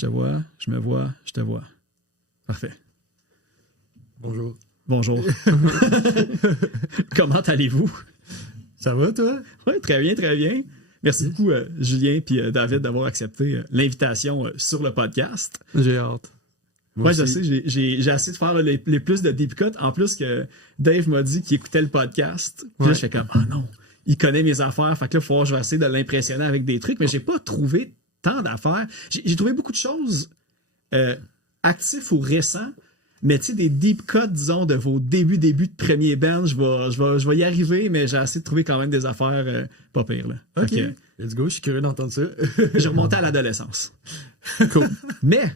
je te vois, je me vois, je te vois. Parfait. Bonjour. Bonjour. Comment allez-vous? Ça va, toi? Oui, très bien, très bien. Merci beaucoup, Julien et David, d'avoir accepté l'invitation sur le podcast. J'ai hâte. Oui, je sais, j'ai essayé de faire les plus de deep cuts. En plus que Dave m'a dit qu'il écoutait le podcast. Puis là, je fais comme, ah non, il connaît mes affaires. Fait que là, il faut voir, je vais essayer de l'impressionner avec des trucs. Mais j'ai pas trouvé tant d'affaires. J'ai trouvé beaucoup de choses actifs ou récents. Mais tu sais, des deep cuts, disons, de vos débuts de premier band, je vais y arriver, mais j'ai essayé de trouver quand même des affaires pas pires. Là. OK. Let's go, je suis curieux d'entendre ça. J'ai remonté à l'adolescence. Cool. Mais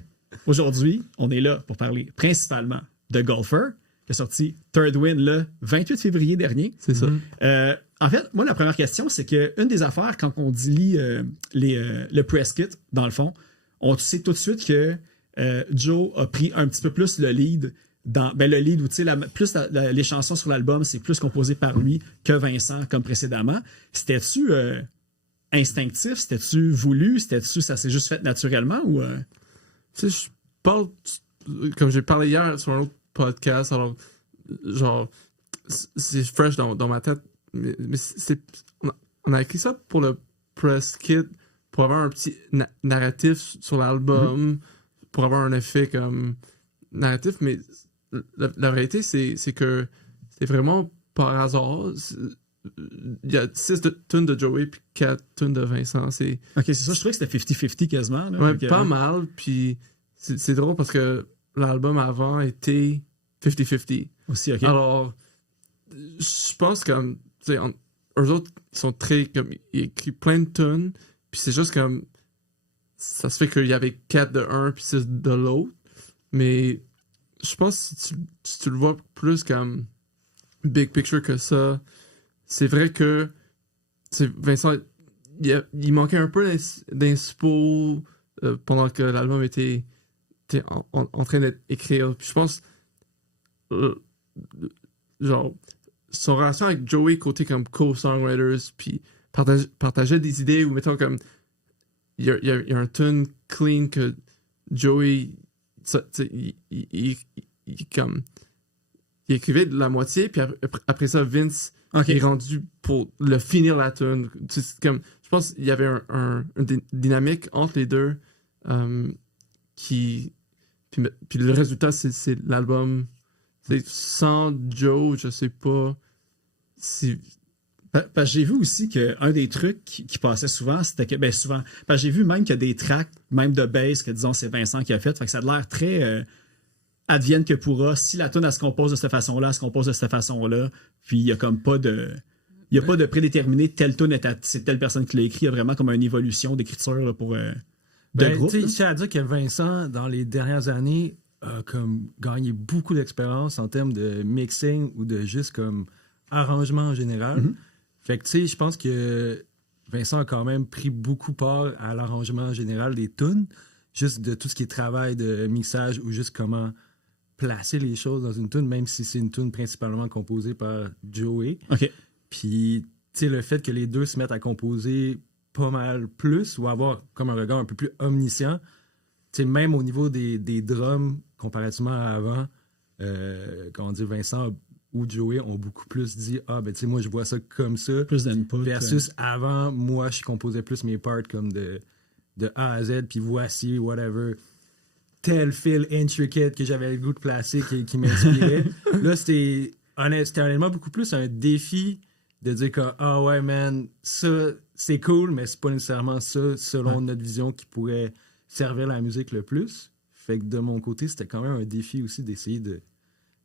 aujourd'hui, on est là pour parler principalement de Golfer, qui a sorti Third Wind le 28 février dernier. C'est ça. En fait, moi, la première question, c'est qu'une des affaires, quand on lit le press kit, dans le fond, on sait tout de suite que Joe a pris un petit peu plus le lead le lead où les chansons sur l'album, c'est plus composé par lui que Vincent comme précédemment. C'était-tu instinctif? C'était-tu voulu? Ça s'est juste fait naturellement? Ou Tu sais, je parle, comme j'ai parlé hier sur un autre podcast, alors, genre, c'est fresh dans ma tête, mais on a écrit ça pour le press kit, pour avoir un petit narratif sur l'album, pour avoir un effet comme narratif, mais la réalité, c'est que c'est vraiment par hasard. Il y a 6 tunes de Joey puis 4 tunes de Vincent. Ok, c'est ça, je trouvais que c'était 50-50 quasiment. Là, ouais, pas mal, puis c'est drôle parce que l'album avant était 50-50. Aussi, ok. Alors, je pense comme, tu sais, eux autres, ils sont très, comme, ils écrivent plein de tunes, puis c'est juste comme, ça se fait qu'il y avait 4 de un puis 6 de l'autre, mais je pense que si tu le vois plus comme big picture que ça, c'est vrai que Vincent, il manquait un peu d'inspo pendant que l'album était en train d'être écrit. Puis je pense, genre, son relation avec Joey côté comme co-songwriters, puis partageait des idées, ou mettons comme, il y a un tune clean que Joey, il écrivait de la moitié, puis après ça, Vince est rendu pour le finir la tune. Comme, je pense qu'il y avait une dynamique entre les deux puis le résultat, c'est l'album. Sans Joe, je sais pas si... Parce que j'ai vu aussi qu'un des trucs qui passait souvent, c'était que, souvent, parce que j'ai vu même qu'il y a des tracks, même de bass, que disons c'est Vincent qui a fait, fait que ça a l'air très advienne que pourra. Si la tune elle se compose de cette façon-là, elle se compose de cette façon-là, puis il y a comme pas de... Il n'y a pas de prédéterminé telle tune c'est telle personne qui l'a écrit, il y a vraiment comme une évolution d'écriture là, pour groupe. Je tiens à dire que Vincent, dans les dernières années, a comme gagné beaucoup d'expérience en termes de mixing ou de juste comme arrangement en général. Mm-hmm. Fait que, tu sais, je pense que Vincent a quand même pris beaucoup part à l'arrangement général des tunes, juste de tout ce qui est travail de mixage ou juste comment placer les choses dans une tune, même si c'est une tune principalement composée par Joey. OK. Puis, tu sais, le fait que les deux se mettent à composer pas mal plus ou avoir comme un regard un peu plus omniscient, tu sais, même au niveau des drums, comparativement à avant, quand on dit Vincent ou Joey ont beaucoup plus dit « Ah, ben tu sais, moi, je vois ça comme ça. » Plus d'input. Versus avant, moi, je composais plus mes parts comme de A à Z, puis voici, whatever, tel fil intricate que j'avais le goût de placer qui m'inspirait. Là, c'était honnêtement beaucoup plus un défi de dire que « Ah ouais, man, ça, c'est cool, mais c'est pas nécessairement ça, selon notre vision, qui pourrait servir la musique le plus. » Fait que de mon côté, c'était quand même un défi aussi d'essayer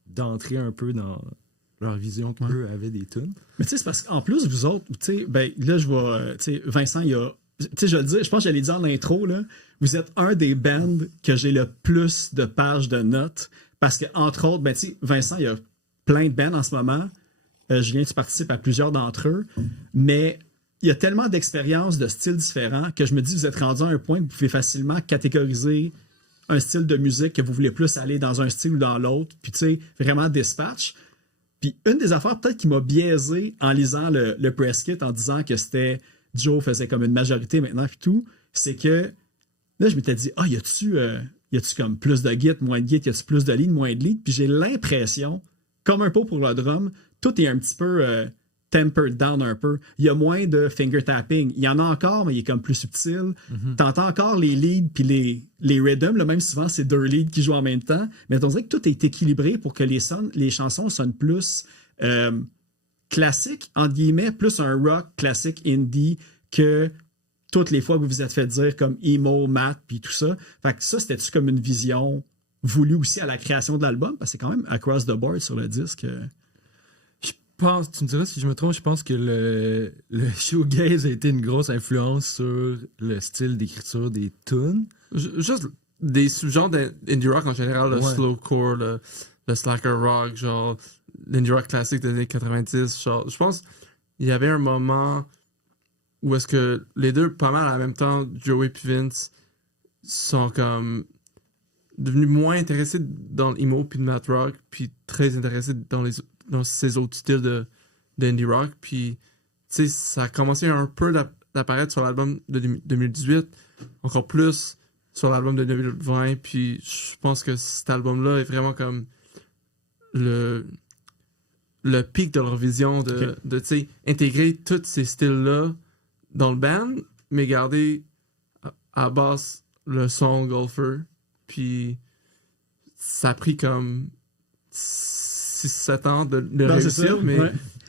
d'entrer un peu dans leur vision qu'eux avaient des tunes. Mais tu sais, c'est parce qu'en plus, vous autres, tu sais, ben là, je vois, tu sais, Vincent, il y a, tu sais, je vais le dire, je pense que j'allais dire en intro, là, vous êtes un des bands que j'ai le plus de pages de notes, parce que, entre autres, ben tu sais, Vincent, il y a plein de bands en ce moment, Julien, tu participes à plusieurs d'entre eux, mais il y a tellement d'expériences, de styles différents, que je me dis, vous êtes rendu à un point que vous pouvez facilement catégoriser un style de musique que vous voulez plus aller dans un style ou dans l'autre, puis tu sais, vraiment dispatch. Puis une des affaires peut-être qui m'a biaisé en lisant le press kit en disant que c'était Joe faisait comme une majorité maintenant puis tout, c'est que Là, je m'étais dit, y a-tu comme plus de git, moins de git, y a-tu plus de lead, moins de lead? Puis j'ai l'impression, comme un peu pour le drum, tout est un petit peu tempered down un peu. Il y a moins de finger tapping. Il y en a encore, mais il est comme plus subtil. T'entends encore les leads puis les rhythms, là, même souvent c'est 2 leads qui jouent en même temps. Mais on dirait que tout est équilibré pour que les chansons sonnent plus classiques, entre guillemets, plus un rock classique indie que toutes les fois que vous vous êtes fait dire comme emo, math puis tout ça. Fait que ça, c'était-tu comme une vision voulue aussi à la création de l'album? Parce que c'est quand même across the board sur le disque. Tu me diras si je me trompe, je pense que le shoegaze a été une grosse influence sur le style d'écriture des tunes. Juste des sous-genres d'indie rock en général, le slowcore, le slacker rock, genre l'indie rock classique des années 90. Genre, je pense qu'il y avait un moment où est-ce que les deux, pas mal en même temps, Joey et Vince, sont comme devenus moins intéressés dans l'emo puis le math rock, puis très intéressés dans ces autres styles d'indie rock. Puis, tu sais, ça a commencé un peu d'apparaître sur l'album de 2018, encore plus sur l'album de 2020. Puis, je pense que cet album-là est vraiment comme le pic de leur vision de tu sais, intégrer tous ces styles-là dans le band, mais garder à base le son Golfer. Puis, ça a pris comme 6-7 ans de réussir, mais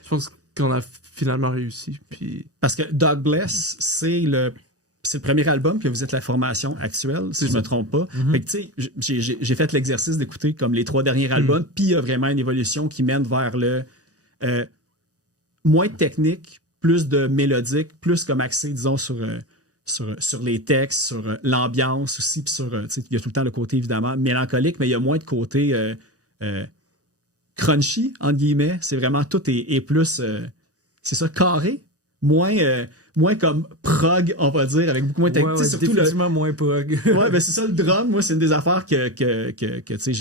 je pense qu'on a finalement réussi. Puis... Parce que Dog Bless, c'est le premier album, puis vous êtes la formation actuelle, si je ne me trompe pas. Fait que, tu sais, j'ai fait l'exercice d'écouter comme les 3 derniers albums, puis il y a vraiment une évolution qui mène vers le moins de technique, plus de mélodique, plus comme axé, disons, sur les textes, sur l'ambiance aussi, puis sur, tu sais, il y a tout le temps le côté, évidemment, mélancolique, mais il y a moins de côté crunchy, entre guillemets. C'est vraiment, tout est plus, c'est ça, carré, moins comme prog, on va dire, avec beaucoup moins de technique. Ouais, surtout définitivement moins prog. Ouais, ben c'est ça, le drum, moi, c'est une des affaires que tu sais,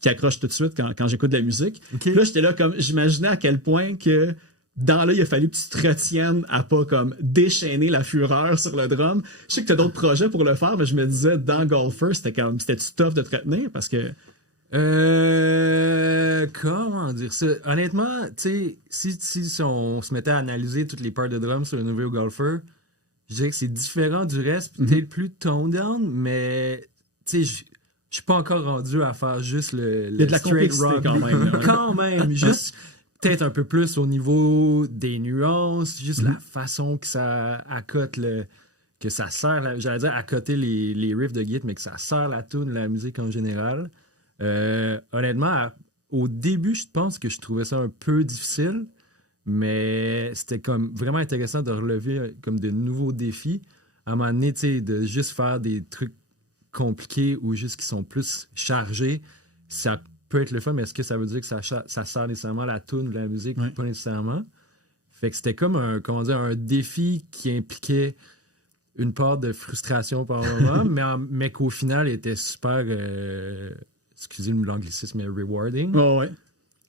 qui accroche tout de suite quand j'écoute de la musique. Okay. Là, j'étais là comme, j'imaginais à quel point que dans là, il a fallu que tu te retiennes à pas comme déchaîner la fureur sur le drum. Je sais que tu as d'autres projets pour le faire, mais je me disais, dans Golfer, c'était-tu tough de te retenir? Parce que... Comment dire ça? Honnêtement, tu sais, si on se mettait à analyser toutes les parts de drum sur le nouveau Golfer, je dirais que c'est différent du reste, peut-être plus tone down, mais tu sais, je suis pas encore rendu à faire juste le il y a de la straight complexité rock. quand même. Là, quand même, juste peut-être un peu plus au niveau des nuances, juste la façon que ça accote que ça sert, j'allais dire accoter les riffs de git, mais que ça sert la tune, la musique en général. Honnêtement, au début, je pense que je trouvais ça un peu difficile, mais c'était comme vraiment intéressant de relever comme de nouveaux défis. À un moment donné, tu sais, de juste faire des trucs compliqués ou juste qui sont plus chargés, ça peut être le fun, mais est-ce que ça veut dire que ça sert nécessairement la tune ou la musique? Ouais. Pas nécessairement. Fait que c'était comme un défi qui impliquait une part de frustration par moment, mais qu'au final, il était super... excusez l'anglicisme, mais rewarding. Oh, ouais.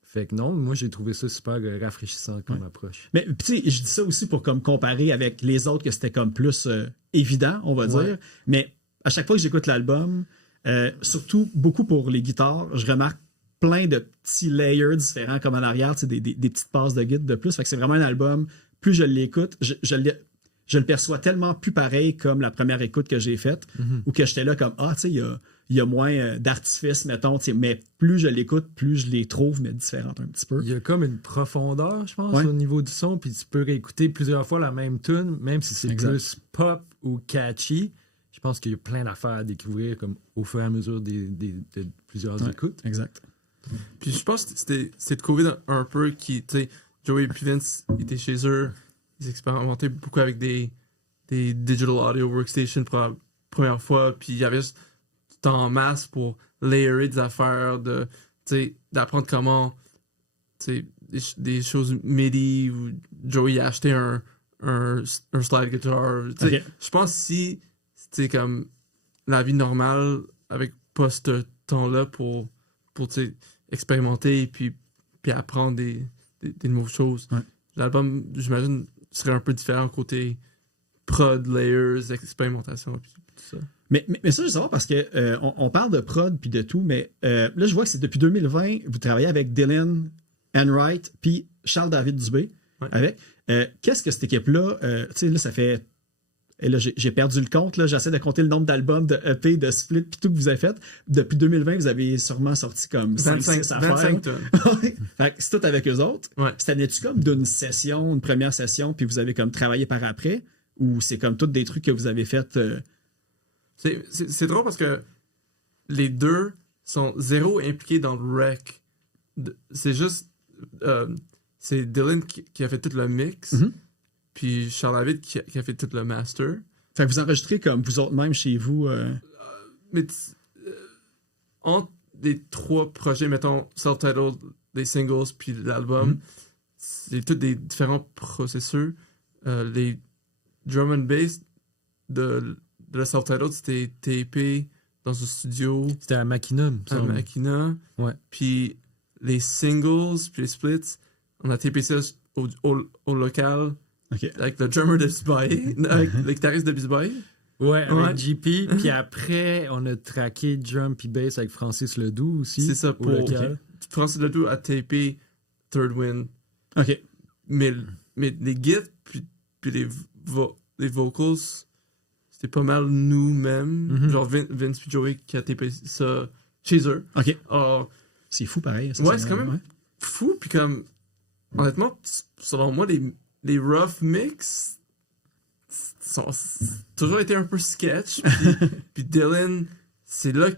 Fait que non, moi j'ai trouvé ça super rafraîchissant comme approche. Mais tu sais, je dis ça aussi pour comme comparer avec les autres que c'était comme plus évident, on va dire. Mais à chaque fois que j'écoute l'album, surtout beaucoup pour les guitares, je remarque plein de petits layers différents comme en arrière, tu sais, des petites passes de guitare de plus. Fait que c'est vraiment un album, plus je l'écoute, je le perçois tellement plus pareil comme la première écoute que j'ai faite, où que j'étais là comme, tu sais, il y a moins d'artifice, mettons, mais plus je l'écoute, plus je les trouve, mais différentes un petit peu. Il y a comme une profondeur, je pense, au niveau du son, puis tu peux réécouter plusieurs fois la même tune, même si c'est plus pop ou catchy. Je pense qu'il y a plein d'affaires à découvrir comme au fur et à mesure de plusieurs écoutes. Exact. Puis je pense que c'est de COVID un peu qui, tu sais, Joey et Vince étaient chez eux, ils expérimentaient beaucoup avec des digital audio workstations pour la première fois, puis il y avait juste du temps en masse pour layerer des affaires, d'apprendre comment, tu sais, des choses MIDI, ou Joey a acheté un slide guitar. Okay. Je pense que si c'était comme la vie normale avec pas ce temps-là pour tu sais, expérimenter puis apprendre des nouvelles choses. Ouais. L'album, j'imagine, serait un peu différent côté prod, layers, expérimentation et tout ça. Mais ça, je veux savoir parce que on parle de prod puis de tout, mais là, je vois que c'est depuis 2020, vous travaillez avec Dylan Enright puis Charles-David Dubé. Ouais. Avec. Qu'est-ce que cette équipe-là, tu sais, là, ça fait. Et là, j'ai perdu le compte, là. J'essaie de compter le nombre d'albums, de EP, de split, puis tout que vous avez fait. Depuis 2020, vous avez sûrement sorti comme 5-6 affaires. 25 tonnes. Fait que c'est tout avec eux autres. Ouais. C'était tu comme d'une session, une première session, puis vous avez comme travaillé par après? Ou c'est comme tous des trucs que vous avez fait? C'est drôle parce que les deux sont zéro impliqués dans le rec. C'est juste. C'est Dylan qui a fait tout le mix. Mhm. Puis Charles-David qui a fait tout le master. Fait que vous enregistrez comme vous autres même chez vous. Mais entre les trois projets, mettons, self-titled, des singles, puis l'album, c'est tous des différents processeurs. Les drum and bass de la self-titled, c'était tapé dans un studio C'était à Machinum. à Makina. Ouais. Puis les singles, puis les splits, on a tapé ça au local OK. avec le drummer de Bisbay, avec le guitariste de Bisbay. Ouais, avec Ouais. JP. Puis après, on a traqué drum puis bass avec Francis Ledoux aussi. C'est ça, au pour local. Francis Ledoux a tapé Third Wind. OK. Mais les guides, puis les vocals, c'était pas mal nous-mêmes. Mhm. Genre Vince puis Joey qui a tapé ça chez eux. OK. Alors, C'est fou pareil. Ça, ouais, c'est quand même fou. Puis comme, honnêtement, selon moi, les rough mix sont toujours été un peu sketch. Puis Dylan, c'est là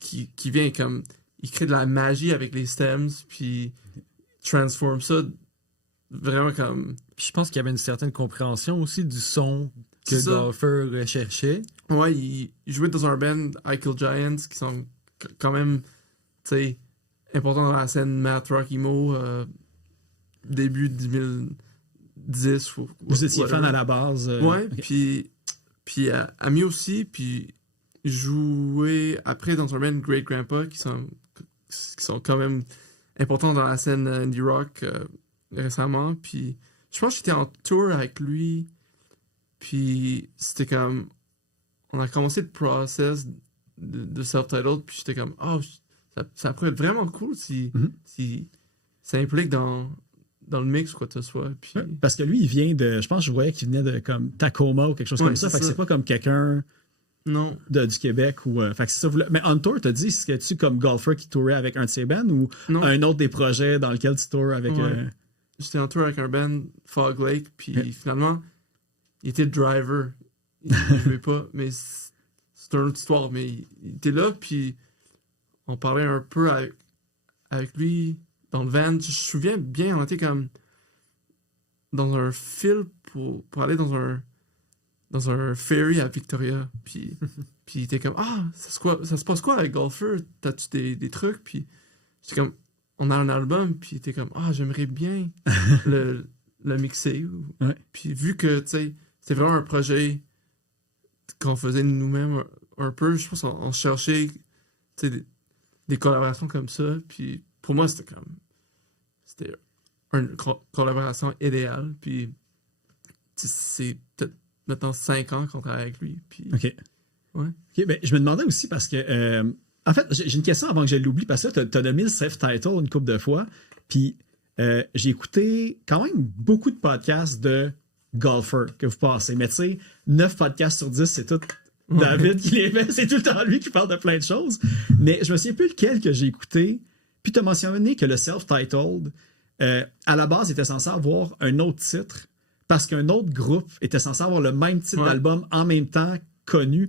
qui vient comme, il crée de la magie avec les stems, puis transforme ça vraiment comme... Puis je pense qu'il y avait une certaine compréhension aussi du son que C'est ça. Golfer recherchait. Ouais, il jouait dans un band, Eichel Giants, qui sont quand même, tu sais, importants dans la scène math rock emo, début 2010. Vous étiez whatever. fan à la base. Ouais, OK. puis ami aussi, puis jouer après dans un band Great Grandpa, qui sont quand même importants dans la scène indie rock récemment, puis je pense que j'étais en tour avec lui, puis c'était comme, on a commencé le process de self-titled, puis j'étais comme, oh, ça pourrait être vraiment cool si, Mhm. si ça implique dans le mix ou quoi que ce soit, puis... Ouais, parce que lui, il vient de. Je pense que je voyais qu'il venait de comme Tacoma ou quelque chose Ouais, comme ça. c'est Fait que ça. c'est pas comme quelqu'un Non. du Québec ou. Fait que c'est ça. Mais On Tour, t'as dit, est-ce que tu comme golfer qui tourait avec un de ses bands ou Non. un autre des projets dans lequel tu tours avec. Ouais. J'étais en tour avec un band, Fog Lake, puis Yeah. finalement, il était le driver. Il jouait pas, mais c'est une autre histoire. Mais il était là, puis on parlait un peu avec lui dans le van. Je me souviens bien, on était comme dans un fil pour aller dans un ferry à Victoria. Puis il était comme, ah, ça se passe quoi avec Golfer? T'as-tu des trucs? Puis j'étais comme, on a un album, puis il était comme, ah, j'aimerais bien le mixer. Ouais. Puis vu que, tu sais, c'était vraiment un projet qu'on faisait nous-mêmes un peu, je pense qu'on cherchait, tu sais, des collaborations comme ça. Puis pour moi, c'était une collaboration idéale. Puis tu sais, c'est peut-être maintenant 5 ans qu'on travaille avec lui. Puis OK. Ouais. OK, ben, je me demandais aussi parce que. En fait, j'ai une question avant que je l'oublie parce que tu as nommé le self-title une couple de fois. Puis j'ai écouté quand même beaucoup de podcasts de golfer que vous passez. Mais tu sais, 9 podcasts sur 10, c'est tout David qui les fait. C'est tout le temps lui qui parle de plein de choses. Mais je me souviens plus lequel que j'ai écouté. Puis tu as mentionné que le self-titled, à la base, était censé avoir un autre titre parce qu'un autre groupe était censé avoir le même titre Ouais. d'album en même temps connu.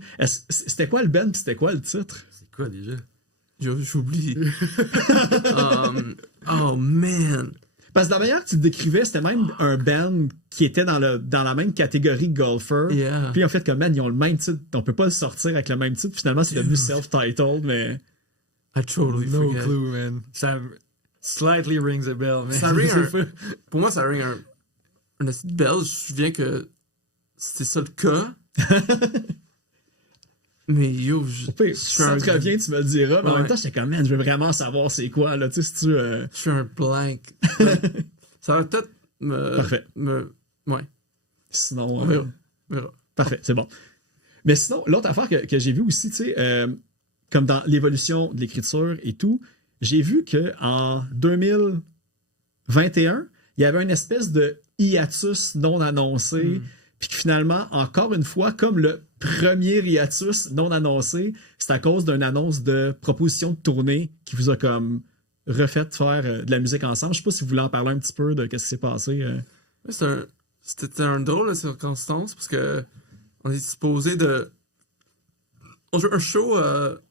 C'était quoi le band puis c'était quoi le titre? C'est quoi déjà? j'oublie. Oh man. Parce que de la manière que tu le décrivais, c'était même un band qui était dans la même catégorie que Golfer. Yeah. Puis en fait, comme man, ils ont le même titre. On peut pas le sortir avec le même titre. Finalement, c'est devenu self-titled, mais. I totally No forget. clue, man. Ça slightly rings a bell, man. Ça ring Je sais un- pas. Pour moi, ça ring un petite belle. Je me souviens que c'était ça le cas. Mais yo, je Au pire, je si suis ça un, te revient, tu me le diras. Mais en Ouais. même temps, j'étais comme, man, je veux vraiment savoir c'est quoi, là. Tu sais, si tu. je suis un blank. Ça va peut-être Parfait. ouais. Sinon. On verra. Parfait, c'est bon. Mais sinon, l'autre affaire que j'ai vue aussi, tu sais, comme dans l'évolution de l'écriture et tout, j'ai vu qu'en 2021, il y avait une espèce de hiatus non annoncé, puis que finalement, encore une fois, comme le premier hiatus non annoncé, c'est à cause d'une annonce de proposition de tournée qui vous a comme refait faire de la musique ensemble. Je sais pas si vous voulez en parler un petit peu de ce qui s'est passé. C'était un drôle de circonstance parce que on est supposé de. On joue un show à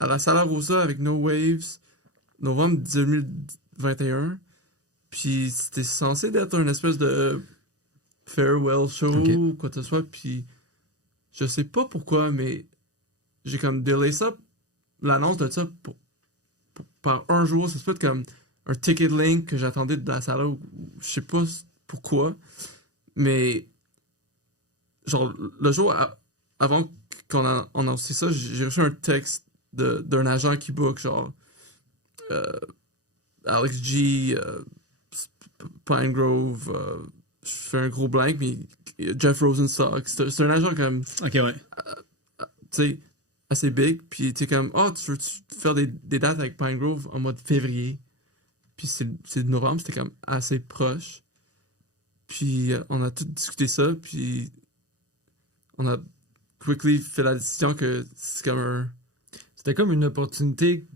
la Sala Rosa avec No Waves, novembre 2021. Puis c'était censé être une espèce de farewell show ou quoi que ce soit. Puis je sais pas pourquoi, mais j'ai comme delay ça, l'annonce de ça par un jour. Ça se fait comme un ticket link que j'attendais de la Sala. Je sais pas pourquoi, mais genre le jour avant qu'on a annoncé ça, j'ai reçu un texte d'un agent qui book genre Alex G, Pine Grove, je fais un gros blank, mais Jeff Rosenstock, c'est un agent comme Ok, ouais. tu sais assez big, puis tu sais comme tu veux faire des dates avec Pine Grove en mois de février, puis c'est novembre, c'était comme assez proche. Puis on a tout discuté ça, puis on a quickly fait la décision que c'est comme un... C'était comme une opportunité,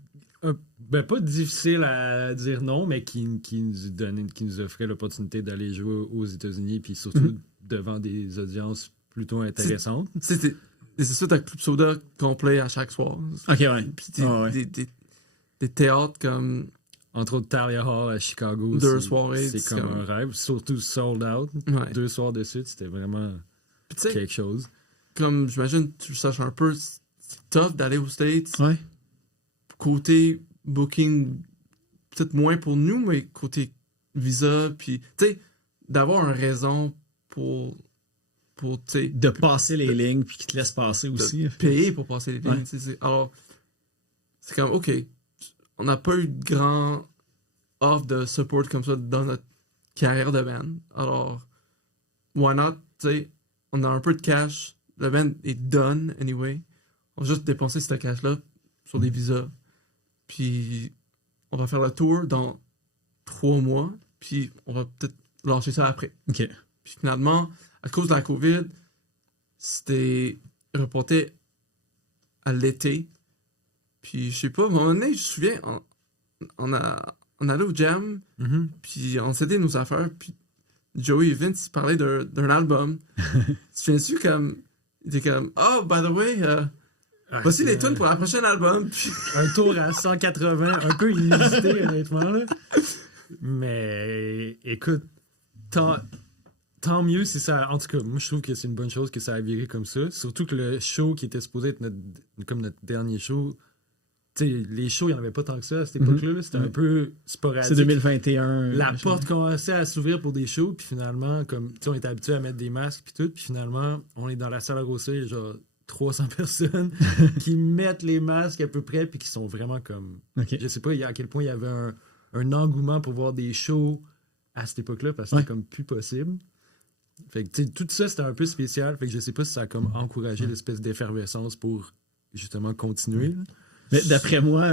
pas difficile à dire non, mais qui nous offrait l'opportunité d'aller jouer aux États-Unis, puis surtout devant des audiences plutôt intéressantes. C'est ça, t'as Club Soda complet à chaque soir. Ok, ouais. Puis des théâtres comme... Entre autres, Thalia Hall à Chicago. Deux soirées. C'est comme un rêve. Surtout sold out. Ouais. 2 soirs de suite, c'était vraiment quelque chose. Comme j'imagine, tu le saches un peu, c'est tough d'aller aux States. Ouais. Côté booking, peut-être moins pour nous, mais côté visa, puis tu sais, d'avoir une raison pour tu sais... De passer les lignes, puis qu'ils te laissent passer aussi. Payer pour passer les lignes. Alors, c'est comme, OK, on n'a pas eu de grand offre de support comme ça dans notre carrière de band. Alors, why not? Tu sais, on a un peu de cash. Le band est done anyway. On va juste dépenser ce cash-là sur des visas. Puis, on va faire le tour dans 3 mois. Puis, on va peut-être lâcher ça après. Ok. Puis, finalement, à cause de la COVID, c'était reporté à l'été. Puis, je sais pas, à un moment donné, je me souviens, on allait au jam, puis on cédait nos affaires, puis Joey et Vince parlaient d'un album. Tu viens-tu comme... Il était comme, oh, by the way, voici les tunes pour la prochaine album. Puis... Un tour à 180, un peu inusité, honnêtement. Là. Mais, écoute, tant mieux si ça... En tout cas, moi, je trouve que c'est une bonne chose que ça a viré comme ça. Surtout que le show qui était supposé être comme notre dernier show... Tu sais, les shows, il n'y en avait pas tant que ça à cette époque-là. C'était un peu sporadique. C'est 2021. La porte commençait à s'ouvrir pour des shows, puis finalement, comme, tu sais, on était habitué à mettre des masques, puis tout, puis finalement, on est dans la salle à Rossa, il y a genre 300 personnes qui mettent les masques à peu près, puis qui sont vraiment comme... Okay. Je sais pas à quel point il y avait un engouement pour voir des shows à cette époque-là, parce que c'était comme plus possible. Fait que, tu sais, tout ça, c'était un peu spécial, fait que je sais pas si ça a comme encouragé l'espèce d'effervescence pour, justement, continuer, là. Mais d'après moi,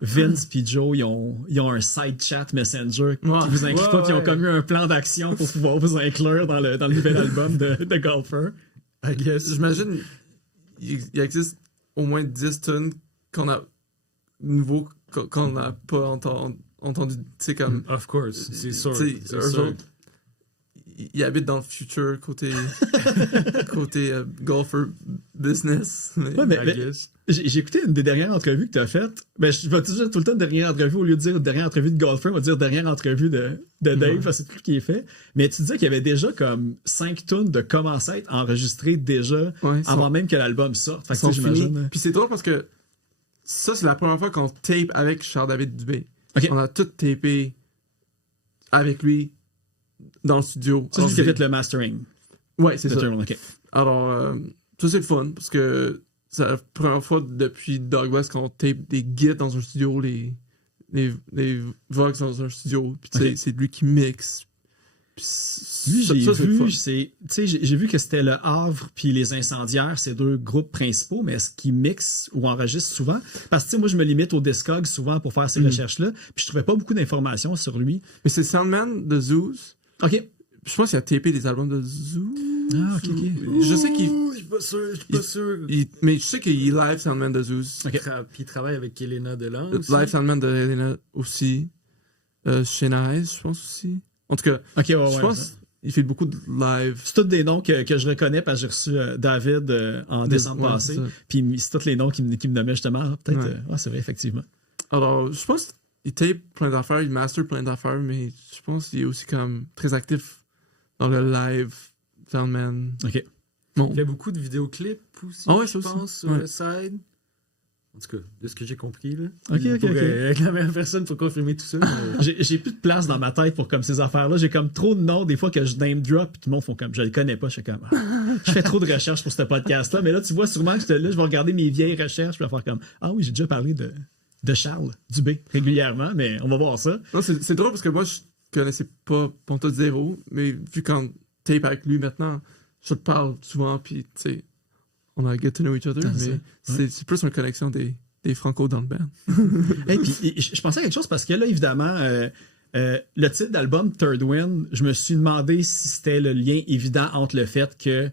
Vince et Joe, ils ont un side chat Messenger qui vous inclut pas, puis ils ont comme eu un plan d'action pour pouvoir vous inclure dans le nouvel album de Golfer. I guess. J'imagine il existe au moins 10 tunes qu'on a nouveau qu'on n'a pas entendu. Tu sais, comme. Of course, c'est sûr. Eux autres, ils habitent dans le futur côté golfer business. Mais j'ai écouté une des dernières entrevues que tu as faites. Ben, je vais toujours tout le temps dernière entrevue, au lieu de dire dernière entrevue de golfer, on va dire dernière entrevue de Dave, parce que c'est tout qui est fait. Mais tu disais qu'il y avait déjà comme 5 tunes de commencer à être enregistrées déjà avant même que l'album sorte. Fait que j'imagine. Puis c'est drôle parce que ça, c'est la première fois qu'on tape avec Charles-David Dubé. Okay. On a tout tapé avec lui dans le studio. C'est lui qui a fait le mastering. Ouais, c'est ça. Okay. Alors, ça c'est le fun parce que c'est la première fois depuis Dog West qu'on tape des guides dans un studio, les Vox dans un studio. Puis c'est lui qui mixe. Lui, Ça, j'ai c'est le vu, fun. j'ai vu que c'était le Havre puis les Incendiaires, ces deux groupes principaux, mais est-ce qu'ils mixent ou enregistrent souvent? Parce que moi, je me limite au Discog souvent pour faire ces recherches-là, puis je trouvais pas beaucoup d'informations sur lui. Mais c'est Soundman de Zeus. OK. Je pense qu'il a tapé des albums de Zeus. Ah, OK, OK. Je sais qu'il. Je suis pas sûr. Mais je sais qu'il est live Soundman de Zeus. OK. Puis il travaille avec Elena Delange. Live Soundman de Helena aussi. Chez Nice, je pense aussi. En tout cas, OK, ouais, je pense qu'il fait beaucoup de live. C'est tous des noms que je reconnais parce que j'ai reçu David en décembre Ouais, passé. c'est ça. Puis c'est tous les noms qui me nommaient justement. Ah, peut-être. Ouais. C'est vrai, effectivement. Alors, je pense qu'il tape plein d'affaires, il master plein d'affaires, mais je pense qu'il est aussi comme très actif dans le live Soundman. OK. Bon. Il fait beaucoup de vidéoclips aussi, Ah ouais, je ça aussi. pense, sur Ouais. le side. En tout cas, de ce que j'ai compris. Là. Ok, Il ok, pourrait ok. être la meilleure personne pour confirmer tout ça. mais- J'ai plus de place dans ma tête pour comme ces affaires-là. J'ai comme trop de noms des fois que je name drop puis tout le monde font comme je le connais pas. Je fais comme je fais trop de recherches pour ce podcast-là. Mais là, tu vois sûrement que là, je vais regarder mes vieilles recherches puis je vais faire comme ah oui, j'ai déjà parlé de Charles Dubé régulièrement, mais on va voir ça. Non, c'est drôle parce que moi, je connaissais pas Ponta Zero, mais vu qu'on tape avec lui maintenant, je te parle souvent, puis tu sais, on a get to know each other, Ah, mais c'est plus une connexion des Franco dans le band. Hey, puis je pensais à quelque chose parce que là, évidemment, le titre d'album Third Wind, je me suis demandé si c'était le lien évident entre le fait que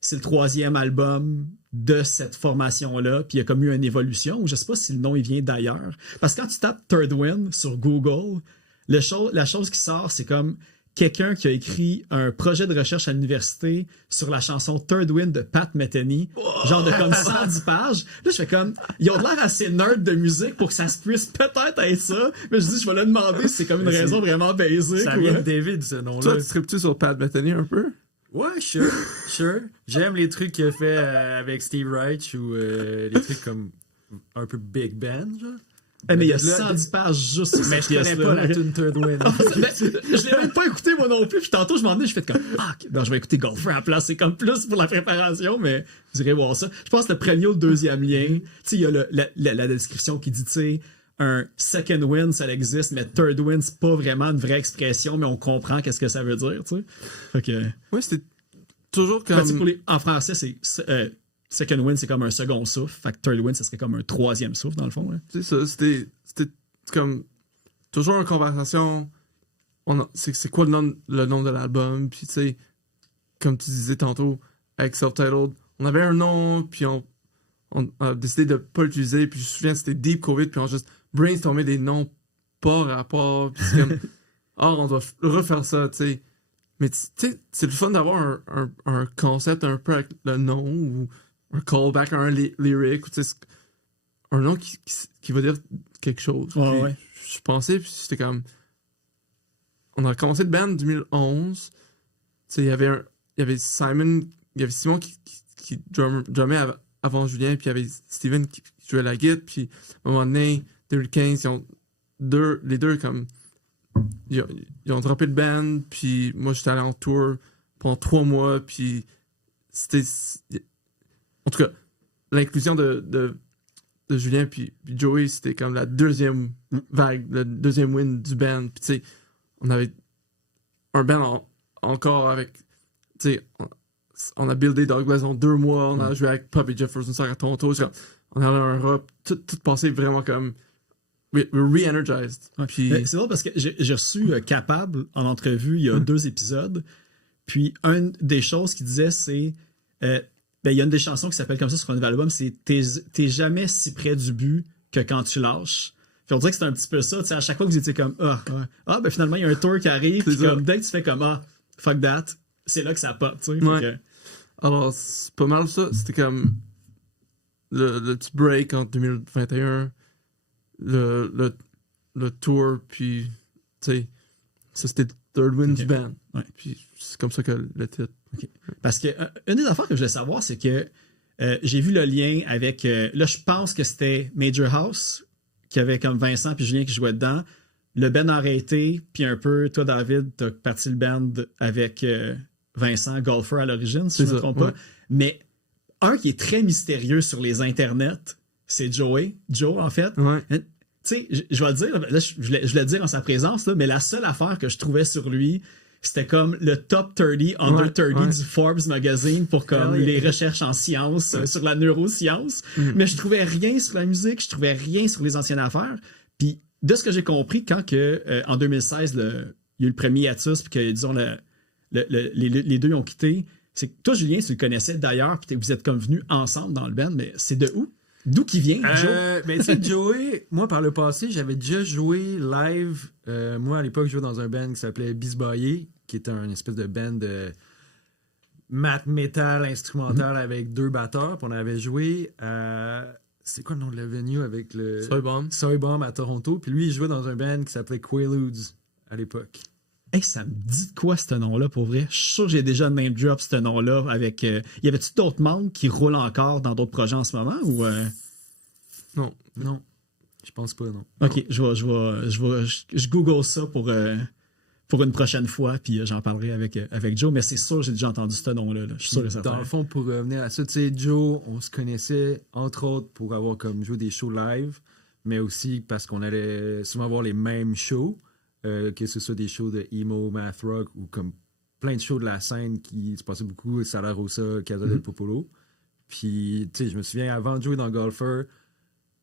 c'est le 3e album de cette formation-là, puis il y a comme eu une évolution, ou je sais pas si le nom il vient d'ailleurs. Parce que quand tu tapes Third Wind sur Google, la chose qui sort, c'est comme quelqu'un qui a écrit un projet de recherche à l'université sur la chanson Third Wind de Pat Metheny, genre de comme 110 pages. Là, je fais comme, ils ont l'air assez nerd de musique pour que ça se puisse peut-être être ça, mais je dis, je vais le demander si c'est comme une raison vraiment basique. Ça vient de David, ce nom-là. Toi, tu serais-tu sur Pat Metheny un peu? Ouais, sure. J'aime les trucs qu'il a fait avec Steve Reich ou les trucs comme un peu Big Band, genre. Mais il y a Là, 110 pages juste sur Mais cette je connais pas pièce-là. la tune Third Wind. Je l'ai même pas écouté moi non plus. Puis tantôt, je m'en dis, je fais comme ah, non, je vais écouter Golfer à la place. C'est comme plus pour la préparation, mais vous irez voir ça. Je pense que le premier ou le deuxième lien, tu sais, il y a la description qui dit, tu sais, un second win, ça existe, mais third win, c'est pas vraiment une vraie expression, mais on comprend qu'est-ce que ça veut dire, tu sais. Fait que, Oui, c'était toujours ben, tu sais, comme. en français, c'est second win, c'est comme un second souffle. Fait que third win, ça serait comme un troisième souffle, dans le fond. Hein. C'est ça, c'était comme. Toujours une conversation. C'est quoi le nom de l'album? Puis, tu sais, comme tu disais tantôt, avec Self-Titled, on avait un nom, puis on a décidé de pas l'utiliser. Puis, je me souviens, c'était Deep COVID, puis on a juste brainstormé des noms pas rapport. Puis, c'est comme, on doit refaire ça, tu sais. Mais, tu sais, c'est le fun d'avoir un concept un peu avec le nom, ou un callback à un lyric, ou tu sais, un nom qui va dire quelque chose. Ouais, Puis, ouais. je pensais, puis c'était comme. On a commencé le band en 2011. Tu sais, il y avait Simon qui drummait avant Julien, puis il y avait Steven qui jouait la guitare, puis à un moment donné, 2015, les deux comme. Ils ont droppé le band, puis moi j'étais allé en tour pendant 3 mois, puis c'était. En tout cas, l'inclusion de Julien puis Joey, c'était comme la deuxième vague, le deuxième win du band. Puis tu sais, on avait un band encore avec, tu sais, on a buildé Douglas en 2 mois, on a joué avec Puppy Jefferson à Toronto, on allait en Europe, tout passé vraiment comme we're re-energized. Ouais. Puis C'est drôle parce que j'ai reçu Capable en entrevue il y a 2 épisodes. Puis une des choses qu'il disait, c'est il y a une des chansons qui s'appelle comme ça sur un nouvel album, c'est T'es jamais si près du but que quand tu lâches. Puis on dirait que c'est un petit peu ça. À chaque fois que vous étiez comme ben finalement il y a un tour qui arrive, puis comme dès que tu fais comme fuck that, c'est là que ça pop. Tu sais. Ouais. Alors c'est pas mal ça. C'était comme le petit break en 2021. Le tour, puis, tu sais, ça c'était le third win du band. Ouais. Puis c'est comme ça que le titre. Okay. Parce que une des affaires que je voulais savoir, c'est que j'ai vu le lien avec. Là, je pense que c'était Major House, qui avait comme Vincent puis Julien qui jouaient dedans. Le band a arrêté, puis un peu, toi, David, t'as parti le band avec Vincent, Golfer à l'origine, si je ne me trompe pas. Mais un qui est très mystérieux sur les internets, c'est Joe, en fait. Ouais. Tu sais, je vais le dire, là, je voulais le dire en sa présence, là, mais la seule affaire que je trouvais sur lui, c'était comme le top 30, under 30 du Forbes magazine pour comme Yeah. les recherches en sciences, sur la neuroscience. Mais je trouvais rien sur la musique, je trouvais rien sur les anciennes affaires. Puis de ce que j'ai compris, quand en 2016, il y a eu le premier hiatus, puis que, disons, les deux ont quitté, c'est que toi, Julien, tu le connaissais d'ailleurs, puis vous êtes comme venus ensemble dans le band, mais c'est de où? D'où qui vient, Joe? Mais tu sais, Joey, moi par le passé, j'avais déjà joué live. Moi à l'époque, je jouais dans un band qui s'appelait Bisbayer, qui était un espèce de band de math metal instrumental avec 2 batteurs. Puis on avait joué à. C'est quoi le nom de la venue avec le. Soy Bomb à Toronto. Puis lui, il jouait dans un band qui s'appelait Quaaludes à l'époque. Hey, ça me dit de quoi ce nom-là pour vrai? Je suis sûr que j'ai déjà name drop ce nom-là avec. Y avait-tu d'autres membres qui roulent encore dans d'autres projets en ce moment ou Non. Non. Je pense pas, non. Ok, je google ça pour une prochaine fois, puis j'en parlerai avec Joe, mais c'est sûr que j'ai déjà entendu ce nom-là. Là. Je suis sûr et certain. Dans le fond, pour revenir à ça, tu sais, Joe, on se connaissait entre autres pour avoir comme joué des shows live, mais aussi parce qu'on allait souvent voir les mêmes shows. Que ce soit des shows de emo, math rock ou comme plein de shows de la scène qui se passaient beaucoup, Sala Rosa, Casa del Popolo. Puis, tu sais, je me souviens, avant de jouer dans Golfer,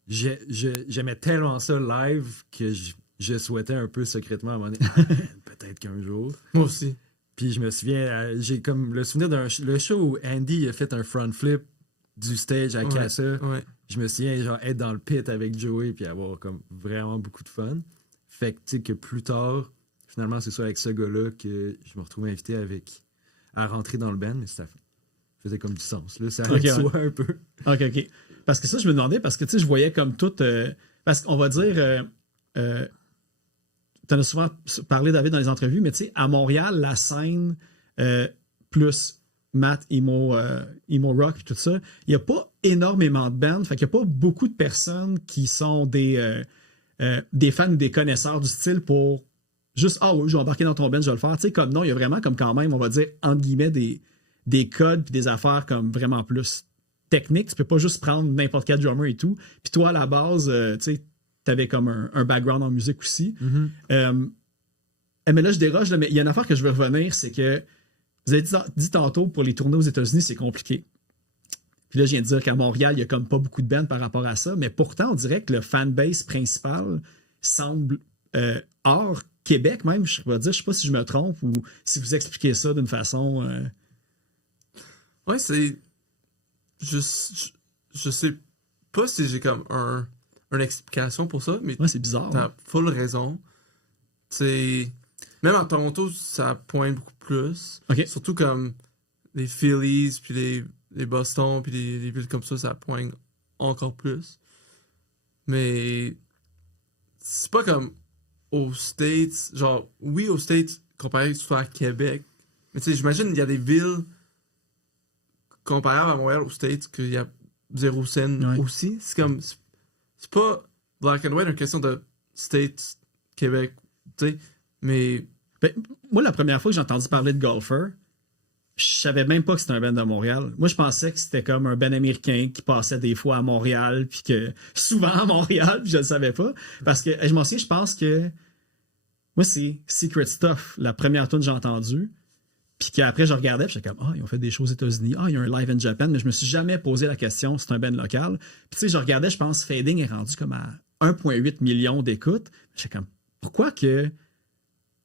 j'aimais tellement ça live que je souhaitais un peu secrètement à un moment donné, peut-être qu'un jour. Moi aussi. Puis je me souviens, j'ai comme le souvenir le show où Andy a fait un front flip du stage à Casa. Ouais. Je me souviens, genre, être dans le pit avec Joey puis avoir comme vraiment beaucoup de fun. Fait que, tu sais, que plus tard, finalement, c'est ça avec ce gars-là que je me retrouvais invité à rentrer dans le band, mais ça faisait comme du sens. Là, ça allait de soi un peu. OK. Parce que ça, je me demandais, parce que, tu sais, je voyais comme tout... parce qu'on va dire... tu en as souvent parlé, David, dans les entrevues, mais tu sais, à Montréal, la scène plus math, emo rock et tout ça, il n'y a pas énormément de bands, fait qu'il n'y a pas beaucoup de personnes qui sont des fans ou des connaisseurs du style pour juste « Ah oui, je vais embarquer dans ton band, je vais le faire ». Tu sais, comme non, il y a vraiment comme quand même, on va dire, entre guillemets, des codes puis des affaires comme vraiment plus techniques. Tu peux pas juste prendre n'importe quel drummer et tout. Puis toi, à la base, tu sais, t'avais comme un background en musique aussi. Mais là, je déroge, là, mais il y a une affaire que je veux revenir, c'est que vous avez dit tantôt, pour les tournées aux États-Unis, c'est compliqué. Puis là, je viens de dire qu'à Montréal, il y a comme pas beaucoup de bands par rapport à ça, mais pourtant, on dirait que le fanbase principal semble hors Québec même, je sais pas si je me trompe ou si vous expliquez ça d'une façon... Ouais, c'est... Je sais pas si j'ai comme une explication pour ça, mais ouais, c'est bizarre. T'as full raison. C'est... Même à Toronto, ça pointe beaucoup plus. Okay. Surtout comme les Phillies, puis les Boston, puis les villes comme ça pointe encore plus. Mais c'est pas comme aux States. Genre, oui, aux States, comparé soit à Québec. Mais tu sais, j'imagine qu'il y a des villes comparables à Montréal, aux States, qu'il y a zéro scène aussi. C'est comme... C'est pas black and white, une question de States, Québec, tu sais, mais... Ben, moi, la première fois que j'ai entendu parler de Golfer, je savais même pas que c'était un band de Montréal. Moi, je pensais que c'était comme un band américain qui passait des fois à Montréal, puis que souvent à Montréal, puis je le savais pas. Parce que, je m'en souviens, je pense que moi, c'est Secret Stuff, la première tune que j'ai entendue. Puis qu'après, je regardais, puis j'étais comme, ils ont fait des choses aux États-Unis. Il y a un live in Japan, mais je me suis jamais posé la question, c'est un band local. Puis tu sais, je regardais, je pense, Fading est rendu comme à 1,8 million d'écoutes. J'étais comme, pourquoi que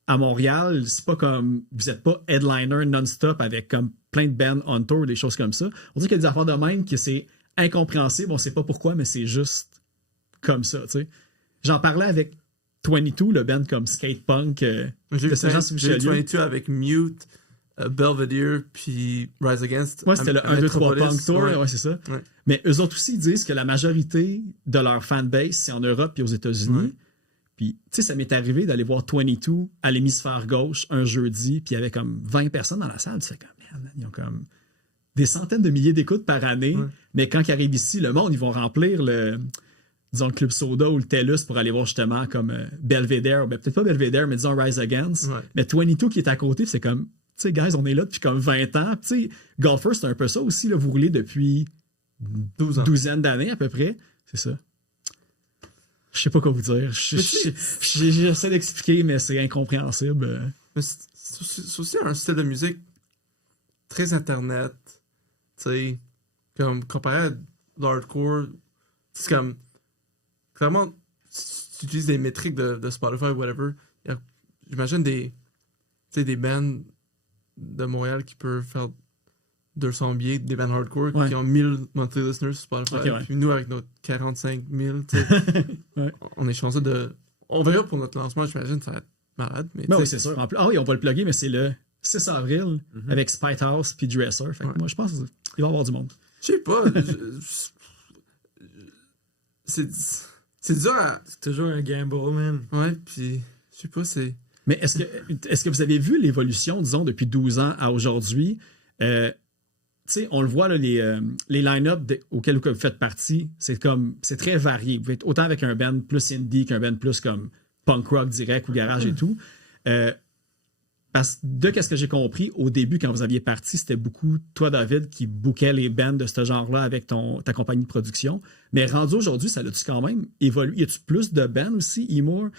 à Montréal, c'est pas comme, vous êtes pas headliner non-stop avec comme plein de bands on tour, des choses comme ça. On dit qu'il y a des affaires de même que c'est incompréhensible, on sait pas pourquoi, mais c'est juste comme ça, tu sais. J'en parlais avec 22, le band comme skate punk. J'ai vu 22 avec Mute, Belvedere, puis Rise Against. Ouais, c'était le 1, 2, 3 Punk Tour, ouais, c'est ça. Ouais. Mais eux autres aussi, ils disent que la majorité de leur fanbase, c'est en Europe et aux États-Unis. Ouais. Puis, tu sais, ça m'est arrivé d'aller voir 22 à l'hémisphère gauche un jeudi, puis il y avait comme 20 personnes dans la salle. Tu sais, comme, man, ils ont comme des centaines de milliers d'écoutes par année. Ouais. Mais quand ils arrivent ici, le monde, ils vont remplir le Club Soda ou le TELUS pour aller voir justement comme Belvedere, ben, peut-être pas Belvedere, mais disons Rise Against. Ouais. Mais 22 qui est à côté, c'est comme, tu sais, guys, on est là depuis comme 20 ans. Tu sais, Golfer, c'est un peu ça aussi, là, vous roulez depuis 12 ans. douzaine d'années à peu près. C'est ça. Je sais pas quoi vous dire. J'essaie d'expliquer, mais c'est incompréhensible. C'est c'est aussi un style de musique très internet, tu sais, comme comparé à l'hardcore, c'est comme, clairement, si tu utilises des métriques de Spotify ou whatever, j'imagine tu sais, des bands de Montréal qui peuvent faire 200 billets, des bands hardcore Ouais. qui ont 1000 monthly listeners sur Spotify, Ok, ouais. puis nous avec notre 45 000, tu sais, Ouais. on est chanceux de... On verra pour notre lancement, j'imagine, ça va être malade, mais Ben tu oui, sais, c'est sûr. Ah oui, on va le plugger, mais c'est le 6 avril avec Spite House puis Dresser. Fait que Ouais. moi, je pense qu'il va y avoir du monde. je sais pas, c'est dur à... C'est toujours un gamble, man. Ouais, puis je sais pas, c'est... Mais est-ce que vous avez vu l'évolution, disons, depuis 12 ans à aujourd'hui? Tu sais, on le voit, là, les line-up auxquels vous faites partie, c'est très varié. Vous pouvez être autant avec un band plus indie qu'un band plus comme punk rock direct ou garage et tout. Parce que de qu'est-ce que j'ai compris, au début, quand vous aviez parti, c'était beaucoup toi, David, qui bookait les bands de ce genre-là avec ta compagnie de production. Mais rendu aujourd'hui, ça l'a-tu quand même évolué? Y a-tu plus de bands aussi, emo,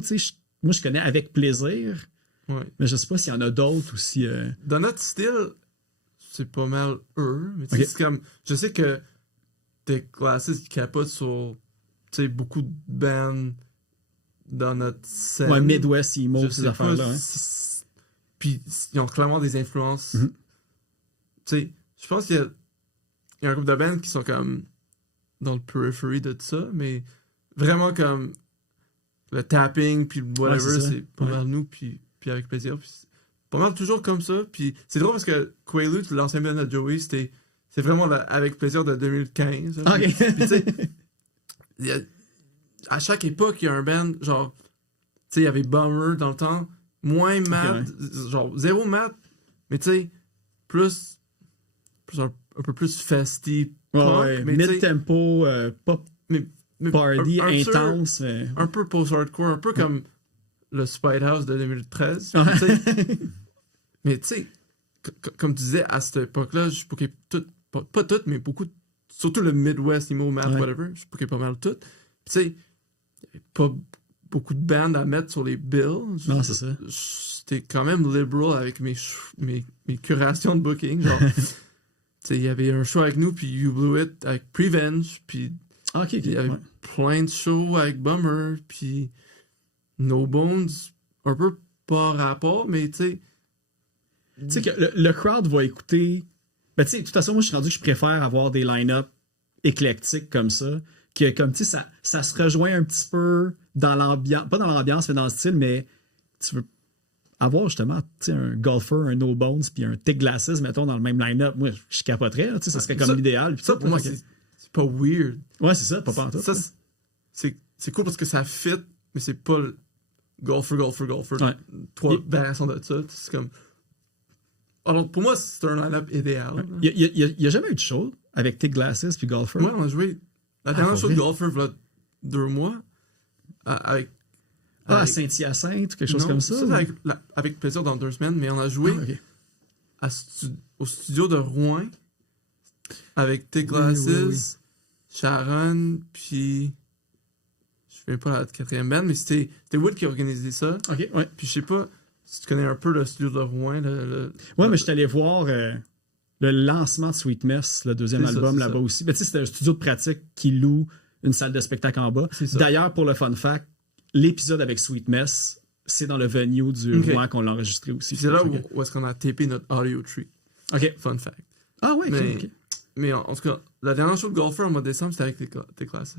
tu sais, moi, je connais Avec Plaisir, Ouais. mais je sais pas s'il y en a d'autres aussi. Dans notre style, c'est pas mal eux, mais tu sais, Ok. c'est comme... Je sais que des classistes qui capotent sur, tu sais, beaucoup de bands dans notre scène. Ouais, Midwest, emo, Je ces sais affaires-là. pas Hein. Puis ils ont clairement des influences. Mhm. Tu sais, je pense qu'il y a un groupe de bands qui sont comme dans le periphery de tout ça, mais vraiment comme le tapping puis le whatever, Ouais, c'est ça. c'est pas Ouais. mal nous, puis avec plaisir. Puis c'est pas mal toujours comme ça. Puis c'est drôle parce que Quaalude, l'ancien band de Joey, c'est vraiment avec plaisir de 2015. Ah, Puis, ok. tu sais, à chaque époque, il y a un band, genre, tu sais, il y avait Bummer dans le temps, moins mat, genre zéro mat, mais tu sais, plus un peu plus festy, Ouais, punk, ouais, mais tu sais, mid-tempo, pop mais party, un peu- intense. Mais... un peu post-hardcore, un peu comme le Spite House de 2013. Ouais. tu sais. Mais tu sais, comme tu disais, à cette époque-là, je bookais tout, pas toutes, mais beaucoup, surtout le Midwest, emo, math, Ouais. whatever, je bookais pas mal tout. Puis tu sais, il y avait pas beaucoup de bands à mettre sur les bills. Non, c'est ça. J'étais quand même liberal avec mes curations de booking. Genre, tu sais, il y avait un show avec nous, puis You Blew It avec Prevenge, puis Ah, ok, ok. il y avait Ouais. plein de shows avec Bummer, puis No Bones, un peu pas rapport, mais tu sais. Tu sais que le crowd va écouter. Ben, tu sais, de toute façon, moi, je suis rendu que je préfère avoir des line-up éclectiques comme ça. Que, comme, tu sais, ça se rejoint un petit peu dans l'ambiance. Pas dans l'ambiance, mais dans le style, mais tu veux avoir justement, tu sais, un golfer, un No Bones, puis un Thick Glasses, mettons, dans le même line-up. Moi, je capoterais, là, tu sais, ça serait comme Ça- l'idéal. puis Ça, tout, pour moi, là, c'est pas weird. Ouais, c'est ça, pas pantoute. Ça, c'est cool parce que ça fit, mais c'est pas le golfer. Ouais. Trois Il- variations de ça. C'est comme. Alors, pour moi, c'est un line-up idéal. Il y a jamais eu de show avec Thick Glasses puis golfer. Moi, on a joué la dernière pour show de vrai? golfer, il y a 2 mois, avec. Ah, avec- Saint-Hyacinthe ou quelque chose non, comme ça. c'est ou- avec plaisir dans 2 semaines, mais on a joué Ah, ok. au studio de Rouen avec Thick Oui, Glasses, oui, oui. Sharon, puis je ne sais pas la 4e band, mais c'était Wood qui a organisé ça. Ok, ouais. Puis je sais pas si tu connais un peu le studio de Rouen. Ouais, mais je suis allé voir le lancement de Sweet Mess, le deuxième C'est ça, album c'est là-bas ça. aussi. Mais tu sais, c'était un studio de pratique qui loue une salle de spectacle en bas. C'est ça. D'ailleurs, pour le fun fact, l'épisode avec Sweet Mess, c'est dans le venue du Ok. Rouen qu'on l'a enregistré aussi. Puis c'est là Fait que- où est-ce qu'on a tapé notre audio tree. Ok. Fun fact. Ah ouais, ok, Mais, ok. mais en tout cas, la dernière show de golfer au mois de décembre, c'était avec tes classes.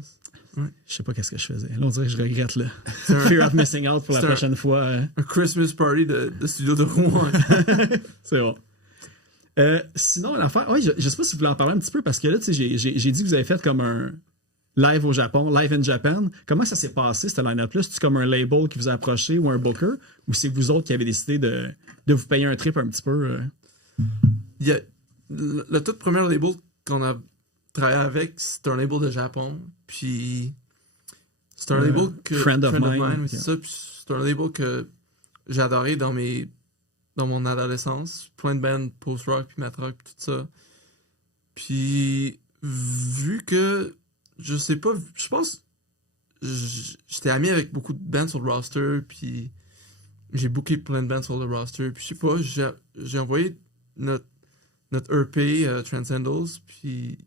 Je sais pas qu'est-ce que je faisais. Là, on dirait que je regrette là. C'est un, Fear of missing out pour la C'est un- prochaine fois. un Christmas party de studio de Rouen. C'est bon. Sinon, l'affaire. Ouais, je sais pas si vous voulez en parler un petit peu parce que là, tu sais, j'ai dit que vous avez fait comme un live au Japon, live in Japan. Comment ça s'est passé, cette line-up-là? C'est-tu comme un label qui vous a approché ou un booker? Ou c'est vous autres qui avez décidé de vous payer un trip un petit peu? Il y a le tout premier label qu'on a travaillé avec, c'est un label de Japon. Puis c'est un label que. Friend of Mine, oui, ok. c'est ça. Puis c'est un label que j'ai adoré dans mon adolescence. Plein de bands post-rock, puis mat-rock, puis tout ça. Puis vu que. Je sais pas, je pense. J'étais ami avec beaucoup de bands sur le roster, puis j'ai booké plein de bands sur le roster. Puis je sais pas, j'ai envoyé notre EP Transcendals, puis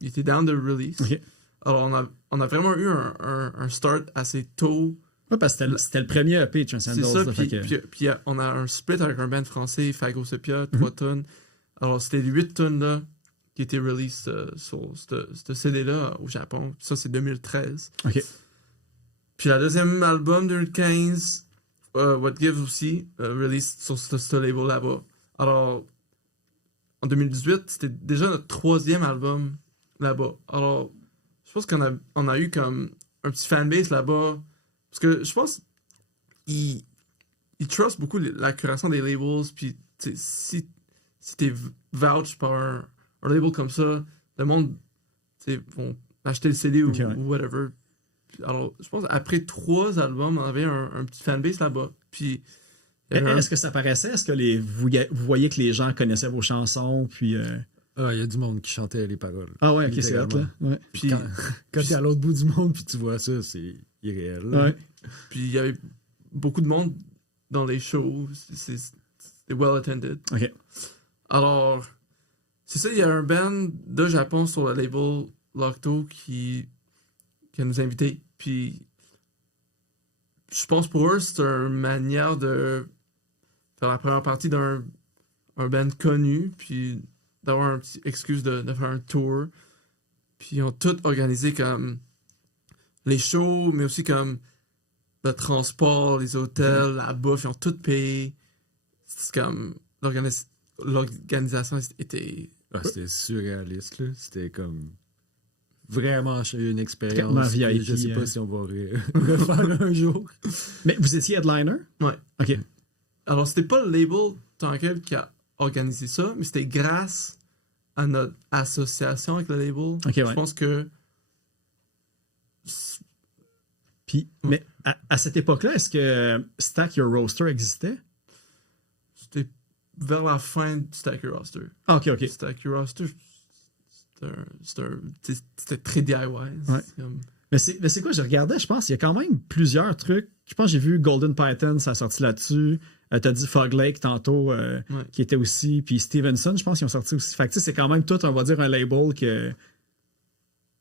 il était down de release. Ok. Alors on a vraiment eu un start assez tôt. Ouais, parce que c'était le premier EP Transcendals. C'est ça, là, puis, fait que- puis on a un split avec un band français, Fago Sepia, 3 tonnes. Alors c'était les 8 tonnes là qui étaient release sur ce CD-là au Japon. Ça, c'est 2013. Ok. Puis la deuxième album, 2015, What Gives aussi, release sur ce label là-bas. Alors, en 2018, c'était déjà notre 3e album là-bas. Alors, je pense qu'on a eu comme un petit fanbase là-bas. Parce que je pense qu'ils trust beaucoup la curation des labels. Puis, si t'es vouch par un label comme ça, le monde vont acheter le CD ou whatever. Alors, je pense après 3 albums, on avait un petit fanbase là-bas. Puis, Est-ce que ça paraissait? Est-ce que vous voyez que les gens connaissaient vos chansons? Puis, Ah, il y a du monde qui chantait les paroles. ah ouais, ok, c'est hot, là. Ouais. puis, Quand t'es à l'autre bout du monde puis tu vois ça, c'est irréel. là. Ouais. puis il y avait beaucoup de monde dans les shows. C'était well attended. Ok. Alors, c'est ça, il y a un band de Japon sur le label Locto qui nous a invités. Puis, je pense pour eux, c'est une manière de faire la première partie d'un band connu, puis d'avoir une petite excuse de faire un tour. Puis, ils ont tout organisé comme les shows, mais aussi comme le transport, les hôtels, la bouffe, ils ont tout payé. C'est comme l'organisation était. Ah, c'était surréaliste, là. C'était comme vraiment une expérience. Complètement VIP, Je sais hein. pas si on va refaire un jour. Mais vous étiez headliner? Ouais. Ok. Alors, c'était pas le label tant quel qui a organisé ça, mais c'était grâce à notre association avec le label. Ok, Je ouais. pense que. Puis, mais à cette époque-là, est-ce que Stack Your Roaster existait? C'était vers la fin du Stack Your Roster. Ah, ok, ok. Stack Your Roster, c'était très DIY. Ouais. C'est comme- Mais c'est quoi, je regardais, je pense, il y a quand même plusieurs trucs. Je pense que j'ai vu Golden Python, ça a sorti là-dessus. T'as dit Fog Lake tantôt, qui était aussi. Puis Stevenson, je pense qu'ils ont sorti aussi. Fait que tu sais, c'est quand même tout, on va dire, un label que.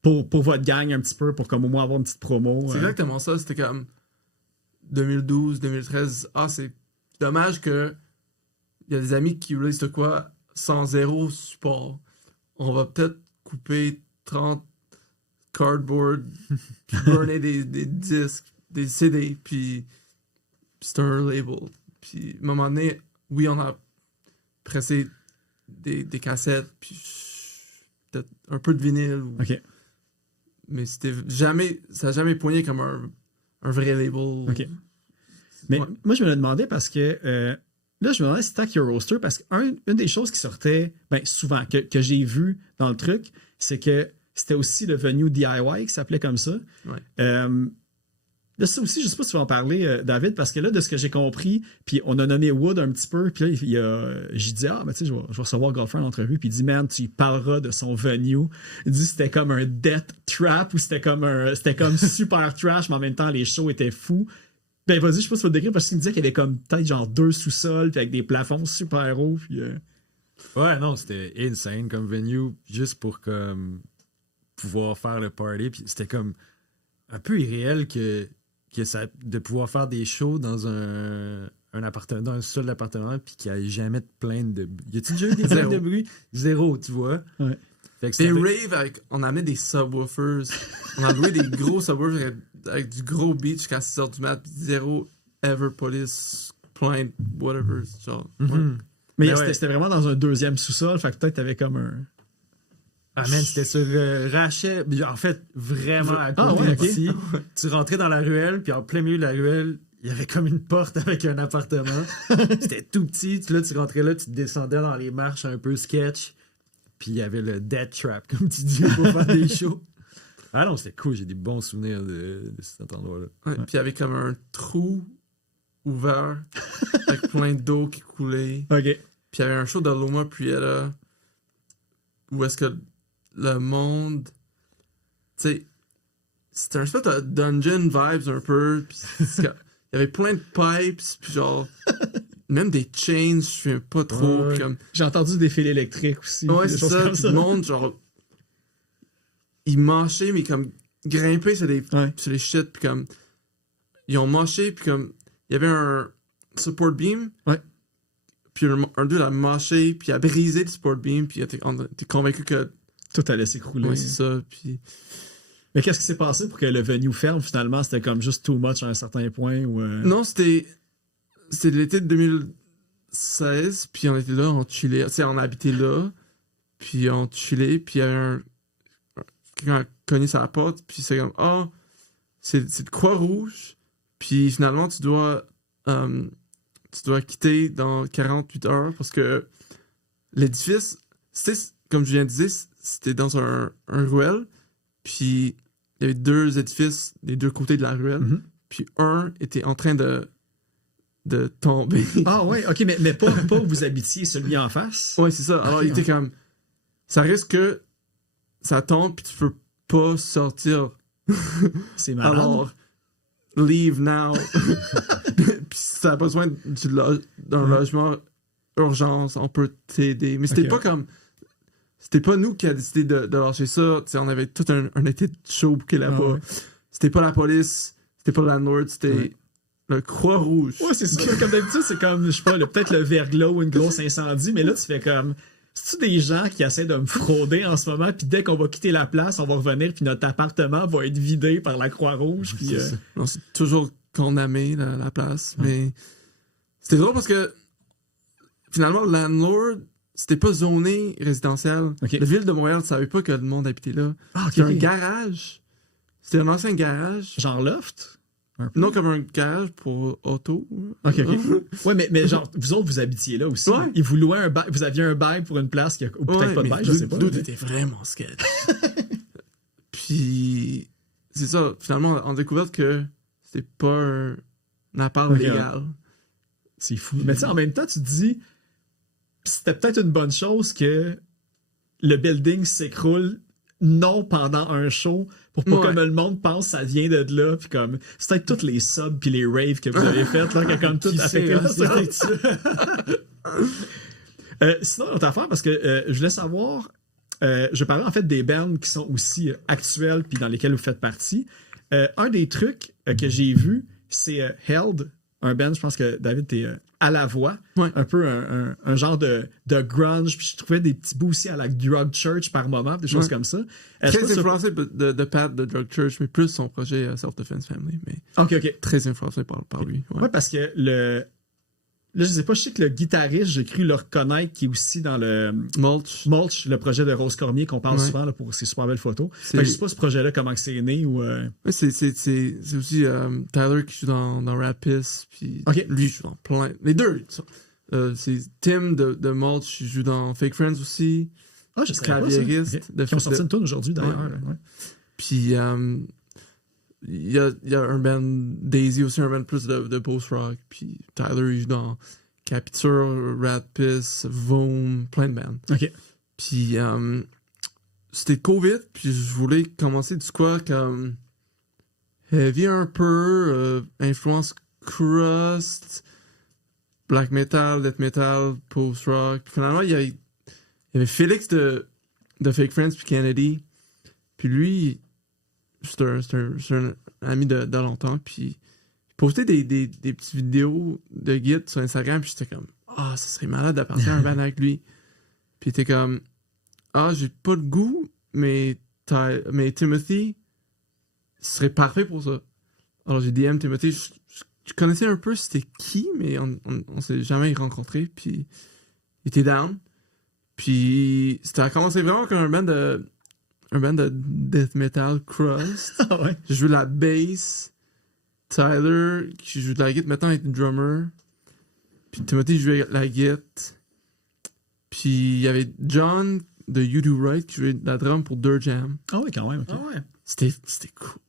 Pour votre gang un petit peu, pour comme au moins avoir une petite promo. C'est exactement ça. C'était comme 2012, 2013. Ah, c'est dommage que il y a des amis qui release de quoi sans zéro support. On va peut-être couper 30 cardboard, puis burner des disques, des CD, puis c'est un label. Puis à un moment donné, oui, on a pressé des cassettes, puis peut-être un peu de vinyle. Ok. Mais ça n'a jamais poigné comme un vrai label. Ok. Mais Ouais. moi, je me le demandais parce que là, je me demandais Stack Your Roaster parce qu'une des choses qui sortait souvent, que j'ai vu dans le truc, c'est que c'était aussi le venue DIY qui s'appelait comme ça. Ouais. Là, ça aussi, je sais pas si tu vas en parler, David, parce que là, de ce que j'ai compris, puis on a nommé Wood un petit peu, puis là, j'ai dit, mais tu sais, je vais recevoir Golfer en entrevue, puis il dit, man, tu y parleras de son venue. Il dit, c'était comme un death trap, ou c'était comme super trash, mais en même temps, les shows étaient fous. Ben, vas-y, je sais pas si tu vas te décrire, parce qu'il me disait qu'il y avait comme peut-être genre 2 sous-sols, puis avec des plafonds super hauts, puis... Ouais, non, c'était insane comme venue, juste pour comme pouvoir faire le party. Puis c'était comme un peu irréel que ça, de pouvoir faire des shows dans un appartement, dans un sol d'appartement, puis qu'il n'y ait jamais de plainte de bruit. Y a-t-il déjà eu des plaintes de bruit? Zéro, tu vois. Ouais. Fait que Des c'était- raves, on amenait des subwoofers. On a loué des gros subwoofers avec du gros beat jusqu'à 6h du mat, puis zéro ever police, plainte, whatever. Genre, ouais. Mhm. Mais Mais ouais. c'était vraiment dans un deuxième sous-sol, fait que peut-être t'avais comme un... Ah man, c'était sur Rachet. En fait, vraiment à Ah, côté ouais, ok. d'ici. Tu rentrais dans la ruelle, puis en plein milieu de la ruelle, il y avait comme une porte avec un appartement. C'était tout petit. Là, tu rentrais là, tu te descendais dans les marches un peu sketch. Puis il y avait le death trap, comme tu dis, pour faire des shows. Ah non, c'était cool. J'ai des bons souvenirs de cet endroit-là. Ouais, puis il y avait comme un trou ouvert avec plein d'eau qui coulait. OK. Puis il y avait un show de Loma Prieta où est-ce que le monde. Tu sais, c'était un espèce de dungeon vibes un peu. Puis il y avait plein de pipes, puis genre, même des chains, je sais pas trop. Ouais. Puis comme, J'ai entendu des fils électriques aussi. ouais, des c'est choses ça. comme Puis le monde, genre, ils marchaient, mais comme grimper sur Ouais. les shit, puis comme, ils ont marché, puis comme, il y avait un support beam. Ouais. Puis un dude a marché, puis a brisé le support beam, puis t'es convaincu que, Tout allait s'écrouler. ouais, c'est ça, puis... Mais qu'est-ce qui s'est passé pour que le venue ferme finalement? C'était comme juste too much à un certain point? Ou, Non, c'était l'été de 2016, puis on était là, on chillait. Tu sais, on habitait là, puis on chillait, puis il y avait quelqu'un a cogné sur la porte, puis c'est comme, c'est de Croix-Rouge, puis finalement, tu dois quitter dans 48 heures, parce que l'édifice, comme je viens de dire, c'était dans un ruelle, puis il y avait 2 édifices des 2 côtés de la ruelle, Mhm. puis un était en train de tomber. Ah ouais, ok, mais pas où vous habitiez, celui en face? Ouais, c'est ça. Alors, Ok, il était comme... Ça risque que ça tombe, puis tu peux pas sortir. C'est malade. Alors, leave now. Puis si t'as besoin d'un logement urgence, on peut t'aider. Mais c'était Ok. pas comme... C'était pas nous qui a décidé de lâcher ça. T'sais, on avait tout un été de show qui est là-bas. Ah ouais. C'était pas la police, c'était pas la Nord, c'était Ouais. le Croix-Rouge. Ouais, c'est ça. Comme d'habitude, c'est comme, je sais pas, peut-être le verglas ou une grosse incendie, mais là, tu fais comme. C'est-tu des gens qui essaient de me frauder en ce moment, puis dès qu'on va quitter la place, on va revenir, puis notre appartement va être vidé par la Croix-Rouge, puis. Non, c'est toujours condamné, la place. Mais c'était drôle parce que finalement, le landlord, c'était pas zoné résidentiel. Ok. La ville de Montréal ne savait pas que le monde habitait là. Ah, ok, C'était un ok. garage. C'était un ancien garage. Genre loft? Un peu. Non comme un garage pour auto. Ok, ok. Ouais, mais genre, vous autres, vous habitiez là aussi. Ouais. Ils vous louaient un bail, vous aviez un bail pour une place, ou peut-être pas de bail, je sais pas. Dude mais- était vraiment sketch. Puis, c'est ça. Finalement, on a découvert que c'était pas un appart Ok. légal. C'est fou. Mais tu sais, en même temps, tu te dis, c'était peut-être une bonne chose que le building s'écroule non pendant un show pour pas Ouais. que le monde pense que ça vient de là, puis comme c'est peut-être toutes les subs puis les raves que vous avez faites là qui a comme tout Qui affecté sait, la hein, c'est soirée. peut-être ça. Sinon, autre affaire, parce que je voulais savoir, je parlais en fait des bands qui sont aussi actuels puis dans lesquels vous faites partie. Un des trucs que j'ai vu, c'est Held, un band, je pense que David, t'es à la voix, Ouais. un peu un genre de grunge, puis je trouvais des petits bouts aussi à la Drug Church par moment, des choses Ouais. comme ça. Je sais Très pas si- influencé de Pat de Drug Church, mais plus son projet Self-Defense Family, mais Ok, ok. très influencé par lui. Ouais. Ouais, parce que là, je sais pas, je sais que le guitariste, j'ai cru le reconnaître, qui est aussi dans le Mulch. Mulch, le projet de Rose Cormier qu'on parle Ouais. souvent là, pour ses super belles photos. C'est- Fait que je sais pas ce projet-là, comment que c'est né ou. Ouais, c'est aussi Tyler qui joue dans Rat Piss, puis Ok. lui il joue dans plein. Les deux. C'est Tim de Mulch, il joue dans Fake Friends aussi. Ah, je savais pas ça. Claviériste Ok. de- Qui ont sorti de- une tune aujourd'hui d'ailleurs. Ouais. là, ouais. Puis il y a un band Daisy aussi, un band plus de post-rock. Puis Tyler il joue dans Capture, Rat Piss, Voom, plein de bands. Ok. Puis c'était COVID, puis je voulais commencer du quoi comme heavy un peu, influence crust, black metal, death metal, post-rock. Puis finalement, il y avait Félix de Fake Friends puis Kennedy. Puis lui, c'est un ami de longtemps, puis il postait des petites vidéos de guide sur Instagram, puis j'étais comme ça serait malade de partir un band avec lui. Puis il était comme j'ai pas de goût, mais Timothy serait parfait pour ça. Alors j'ai DM Timothy, je connaissais un peu c'était qui, mais on s'est jamais rencontrés, puis il était down. Puis ça a commencé vraiment comme un band de death metal crust. Ah ouais. J'ai joué de la bass. Tyler, qui joue de la guitare, maintenant est drummer. Puis Timothy jouait la guitare. Puis il y avait John de You Do Right qui jouait de la drum pour Dirt Jam. Ah ouais, quand même. ok. Ah ouais. C'était cool.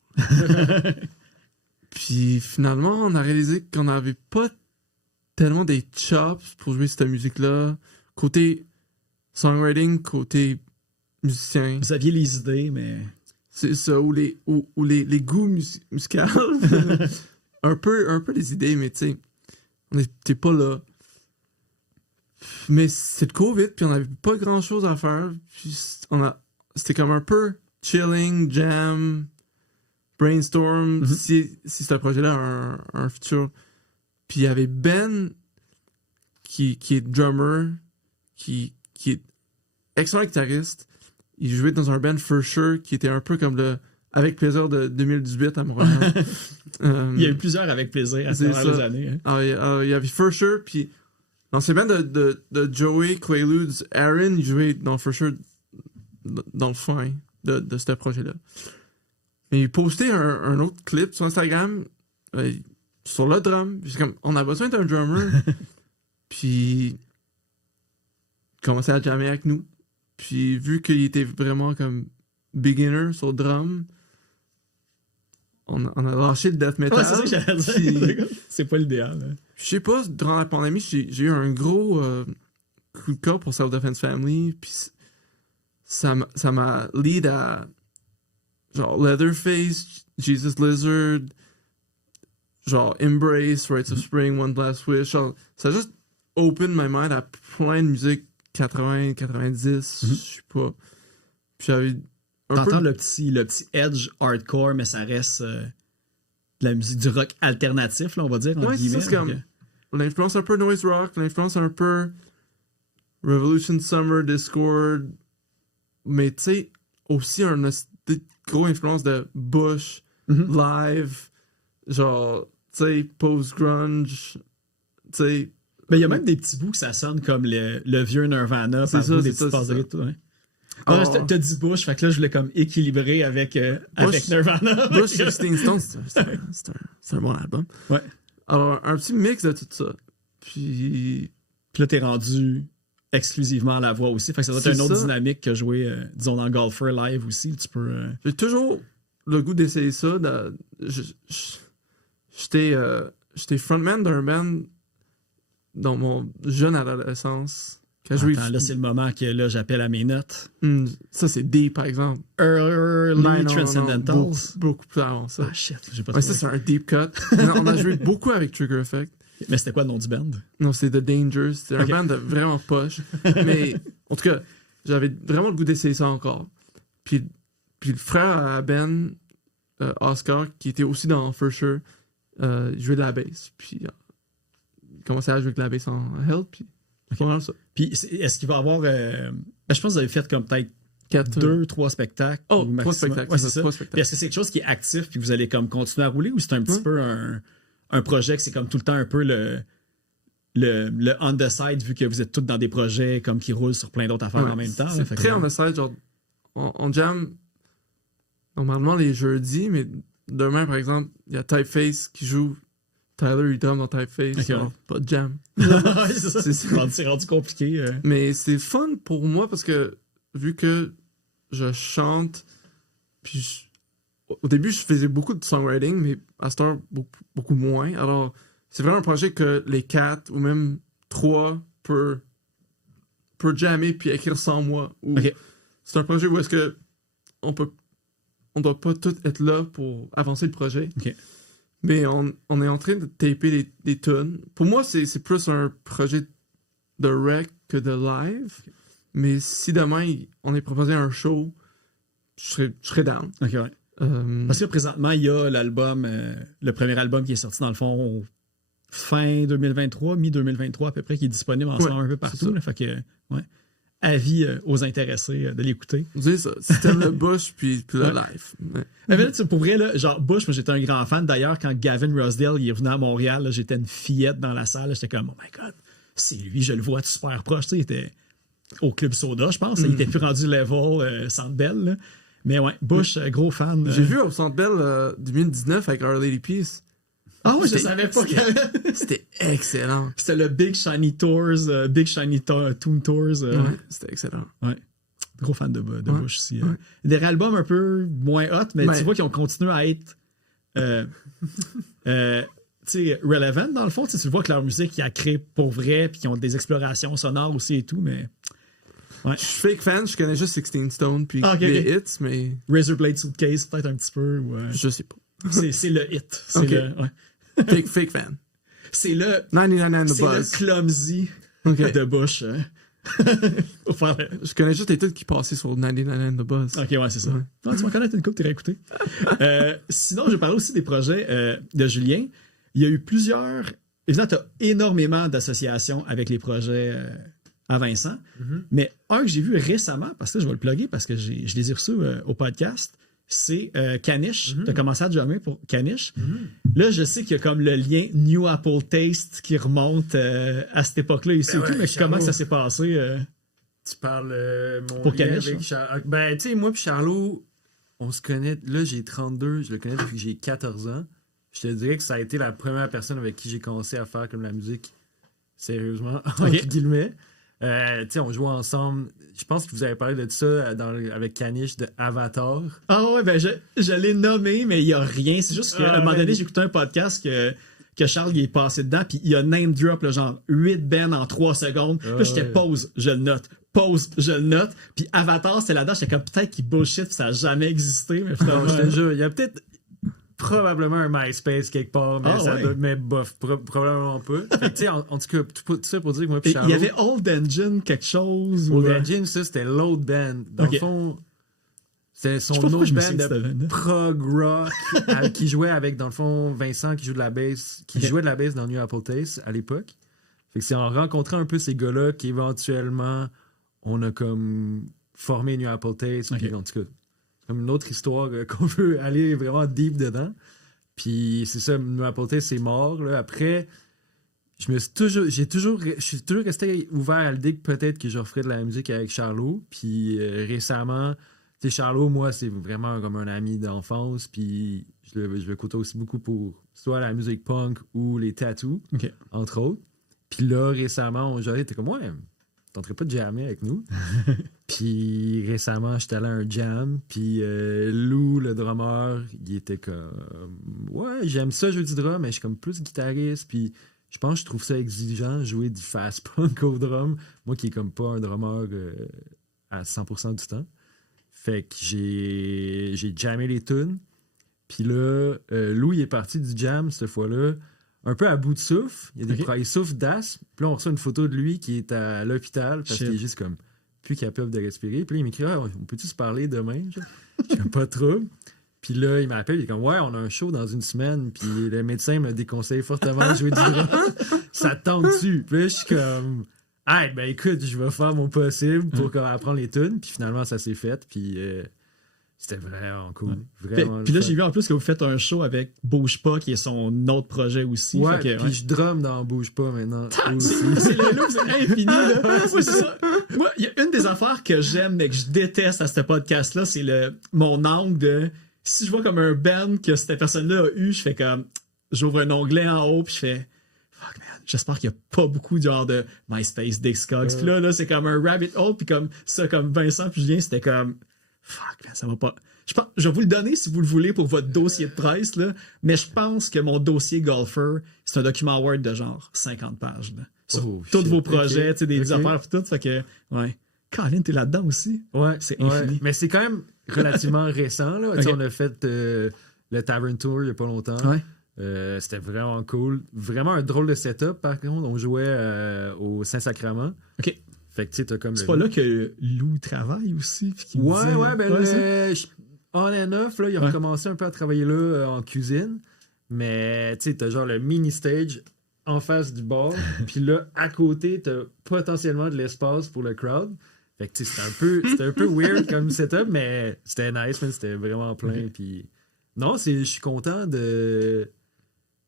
Puis finalement, on a réalisé qu'on n'avait pas tellement des chops pour jouer cette musique-là. Côté songwriting, côté musicien. Vous aviez les idées, mais. C'est ça, ou les goûts musicaux. un peu des idées, mais tu sais, on n'était pas là. Mais c'est de COVID, puis on n'avait pas grand-chose à faire. Puis c'était comme un peu chilling, jam, brainstorm, si ce projet-là a un futur. Puis il y avait Ben, qui est drummer, qui est excellent guitariste. Il jouait dans un band For Sure, qui était un peu comme le Avec Plaisir de 2018 à Montréal. Il y a eu plusieurs Avec Plaisir à travers les années. Hein. Il y avait For Sure, puis dans ces bands de Joey, Quaaludes, Aaron, il jouait dans For Sure dans le fin de ce projet-là. Mais il postait un autre clip sur Instagram sur le drum. Puis comme, on a besoin d'un drummer. Puis il commençait à jammer avec nous. Puis vu qu'il était vraiment comme beginner sur le drum, on a lâché le death metal. Ouais, c'est ça que j'allais dire. C'est pas l'idéal. Hein. Je sais pas, durant la pandémie, j'ai eu un gros coup de cœur pour Self Defense Family. Puis ça m'a lead à genre Leatherface, Jesus Lizard, genre Embrace, Rites of Spring, One Last Wish. Genre, ça a juste open my mind à plein de musique 80, 90, je sais pas. Puis j'avais t'entends le petit edge hardcore, mais ça reste de la musique du rock alternatif, là, on va dire. Ouais, c'est comme l'influence un peu noise rock, l'influence un peu Revolution Summer, Discord, mais tu sais, aussi un gros influence de Bush, live, genre, tu sais, post-grunge, tu sais. Mais il y a même des petits bouts que ça sonne comme le vieux Nirvana, c'est ça, des petites passeries, tout, ouais. T'as dit Bush, fait que là, je voulais comme équilibrer avec Nirvana. Bush et Sting Stone, c'est un bon album. Ouais. Alors, un petit mix de tout ça. Puis là, t'es rendu exclusivement à la voix aussi. Fait que ça doit être une autre dynamique que jouer, disons, dans Golfer Live aussi. Tu peux. J'ai toujours le goût d'essayer ça. J'étais frontman d'un band dans mon jeune adolescence. Attends, là, c'est le moment que là, j'appelle à mes notes. Ça, c'est deep, par exemple. Early Transcendentals. Beaucoup plus avant ça. Ah, shit, j'ai pas trouvé. Ça, c'est un deep cut. On a joué beaucoup avec Trigger Effect. Mais c'était quoi le nom du band? Non, c'est The Dangers. C'était un band de vraiment poche. Mais, en tout cas, j'avais vraiment le goût d'essayer ça encore. Puis le frère à Ben, Oscar, qui était aussi dans For Sure, il jouait de la bass. Puis il commençait à jouer de la bass en Hell. Puis voilà ça. Puis est-ce qu'il va y avoir... je pense que vous avez fait comme peut-être 2-3 spectacles. Oh, 3 spectacles. Ouais, c'est ça. Puis est-ce que c'est quelque chose qui est actif puis vous allez comme continuer à rouler ou c'est un petit peu un projet que c'est comme tout le temps un peu le on the side vu que vous êtes tous dans des projets comme qui roulent sur plein d'autres affaires en même temps? C'est très on the side. Genre, on jam normalement les jeudis, mais demain, par exemple, il y a Typeface qui joue. Tyler, il drum dans Typeface. Okay. Pas de jam. c'est rendu compliqué. Mais c'est fun pour moi parce que vu que je chante, puis au début, je faisais beaucoup de songwriting, mais à cette heure, beaucoup moins. Alors, c'est vraiment un projet que les 4 ou même 3 peuvent jammer puis écrire sans moi. C'est un projet où est-ce que on doit pas tout être là pour avancer le projet. Okay. Mais on est en train de taper des tunes. Pour moi, c'est plus un projet de rec que de live. Okay. Mais si demain, on est proposé un show, je serais down. OK, ouais. Parce que présentement, il y a l'album, le premier album qui est sorti dans le fond fin 2023, mi-2023 à peu près, qui est disponible en ce moment un peu partout. Là, fait que, ouais. Avis aux intéressés de l'écouter. Vous savez ça, c'était le Bush puis le live. Ouais. Mais là, pour vrai, là, genre Bush, moi j'étais un grand fan. D'ailleurs, quand Gavin Rossdale il est venu à Montréal, là, j'étais une fillette dans la salle. J'étais comme, oh my god, c'est lui, je le vois super proche. Tu sais, il était au Club Soda, je pense. Il était plus rendu level Centre Bell. Là. Mais ouais, Bush, gros fan. J'ai vu au Centre Bell 2019 avec Our Lady Peace. Ah oui, je savais pas qu'il y avait. C'était excellent. C'était le Big Shiny Tours, Big Shiny Toon Tours. Ouais, c'était excellent. Ouais. Gros fan de Bush aussi. Ouais. Des réalbums un peu moins hot, mais tu vois qu'ils ont continué à être relevant dans le fond. Tu vois que leur musique, ils a créé pour vrai, puis qu'ils ont des explorations sonores aussi et tout, mais. Ouais. Je suis fake fan, je connais juste 16 Stone puis les hits, mais. Razorblade Suitcase, peut-être un petit peu. Ou, je sais pas. C'est le hit. C'est le. Ouais. Fake fan. C'est le 99 and the c'est le Buzz. clumsy Ok. de Bush. Hein. Faut faire le- Je connais juste les trucs qui passaient sur 99 and the Buzz. Ok, ouais, c'est ça. Ouais. Ah, tu vas connaître une coupe, t'es réécouté. Sinon, je parlais aussi des projets de Julien. Il y a eu plusieurs. Évidemment, tu as énormément d'associations avec les projets à Vincent. Mais un que j'ai vu récemment, parce que je vais le plugger parce que je les ai reçus au podcast, c'est Caniche. Tu as commencé à jammer pour Caniche. Là, je sais qu'il y a comme le lien New Apple Taste qui remonte à cette époque-là ici et tout, mais Charlot. comment ça s'est passé? Tu parles mon Pour lien Caniche, avec hein? Charlot. Ben, tu sais, moi puis Charlot, on se connaît. Là, j'ai 32, je le connais depuis que j'ai 14 ans. Je te dirais que ça a été la première personne avec qui j'ai commencé à faire comme la musique, sérieusement, entre guillemets. Tu sais, on jouait ensemble. Je pense que vous avez parlé de ça avec Caniche de Avatar. Ah ouais, ben je l'ai nommé, mais il n'y a rien. C'est juste qu'à un moment donné, j'ai écouté un podcast que Charles il est passé dedans, puis il a name drop, là, genre 8 bands en 3 secondes. Puis là, j'étais pause, je le note. Pause, je le note. Puis Avatar, c'était là-dedans. J'étais comme peut-être qu'il bullshit, puis ça n'a jamais existé. Mais Non, finalement, je te jure, il y a peut-être probablement un MySpace quelque part, mais, mais bof, probablement pas. Fait que, tu sais, en tout cas, tout ça pour dire que moi puis il Charlot... y avait Old Engine quelque chose. Old ou, Engine, ça, c'était l'autre band. Dans le fond, c'était je sais son pas pourquoi autre je me band souviens de cette de band-là. prog rock qui jouait avec, dans le fond, Vincent qui joue de la bass, qui jouait de la bass dans New Apple Taste à l'époque. Fait que c'est en rencontrant un peu ces gars-là qu'éventuellement, on a comme formé New Apple Taste. Puis, en tout cas, c'est comme une autre histoire qu'on veut aller vraiment deep dedans. Puis c'est ça, New Apple Taste, c'est mort. Là. Après, je suis toujours resté ouvert à l'idée que peut-être que je referais de la musique avec Charlot. Puis récemment, tu sais, Charlot, moi, c'est vraiment comme un ami d'enfance. Puis je le côtoie aussi beaucoup pour soit la musique punk ou les tattoos, entre autres. Puis là, récemment, on était comme, ouais, tenterais pas de jammer avec nous. Puis récemment, j'étais allé à un jam. Puis Lou, le drummer, il était comme, ouais, j'aime ça jouer du drum, mais je suis comme plus guitariste. Puis je pense que je trouve ça exigeant, jouer du fast punk au drum. Moi qui est comme pas un drummer à 100% du temps. Fait que j'ai jammé les tunes. Puis là, Lou, il est parti du jam cette fois-là, un peu à bout de souffle. Il souffle d'asthme. Puis là, on reçoit une photo de lui qui est à l'hôpital parce qu'il est juste comme plus capable de respirer. Puis là, il m'écrit, on peut-tu se parler demain? Je suis pas trop. Puis là, il m'appelle, il est comme, ouais, on a un show dans une semaine. Puis le médecin me déconseille fortement de jouer du drum. Ça te tente-tu? Puis là, je suis comme, hey, ben écoute, je vais faire mon possible pour apprendre les tunes. Puis finalement, ça s'est fait. Puis c'était vraiment cool. Vraiment puis là, j'ai vu en plus que vous faites un show avec Bouge Pas, qui est son autre projet aussi. Ouais, fait que, puis je drum dans Bouge Pas maintenant. C'est le look, c'est infini. Là. Moi, c'est ça. Moi, il y a une des affaires que j'aime, mais que je déteste à ce podcast-là, c'est mon angle de... Si je vois comme un band que cette personne-là a eu, je fais comme... J'ouvre un onglet en haut, puis je fais... Fuck, man. J'espère qu'il n'y a pas beaucoup de genre de MySpace, Discogs. Puis là, c'est comme un rabbit hole, puis comme ça, comme Vincent puis Julien, c'était comme... Fuck, man, ça va pas... Je vais vous le donner si vous le voulez pour votre dossier de presse, là, mais je pense que mon dossier Golfer, c'est un document Word de genre 50 pages. Là, sur tous vos projets, des affaires et tout. Fait que, ouais. Colin, t'es là-dedans aussi. Ouais. C'est infini. Mais c'est quand même relativement récent. Là. On a fait le Tavern Tour il n'y a pas longtemps. Ouais. C'était vraiment cool. Vraiment un drôle de setup, par contre. On jouait au Saint-Sacrement. OK. Fait que tu sais, t'as comme. C'est pas là que Lou travaille aussi. Puis qu'il ouais, me dit, ouais, ben on and off, là, il a recommencé un peu à travailler là en cuisine. Mais tu sais, t'as genre le mini stage en face du bar. Puis là, à côté, t'as potentiellement de l'espace pour le crowd. Fait que tu sais, c'était un peu weird comme setup, mais c'était nice, man, c'était vraiment plein. Puis non, je suis content de.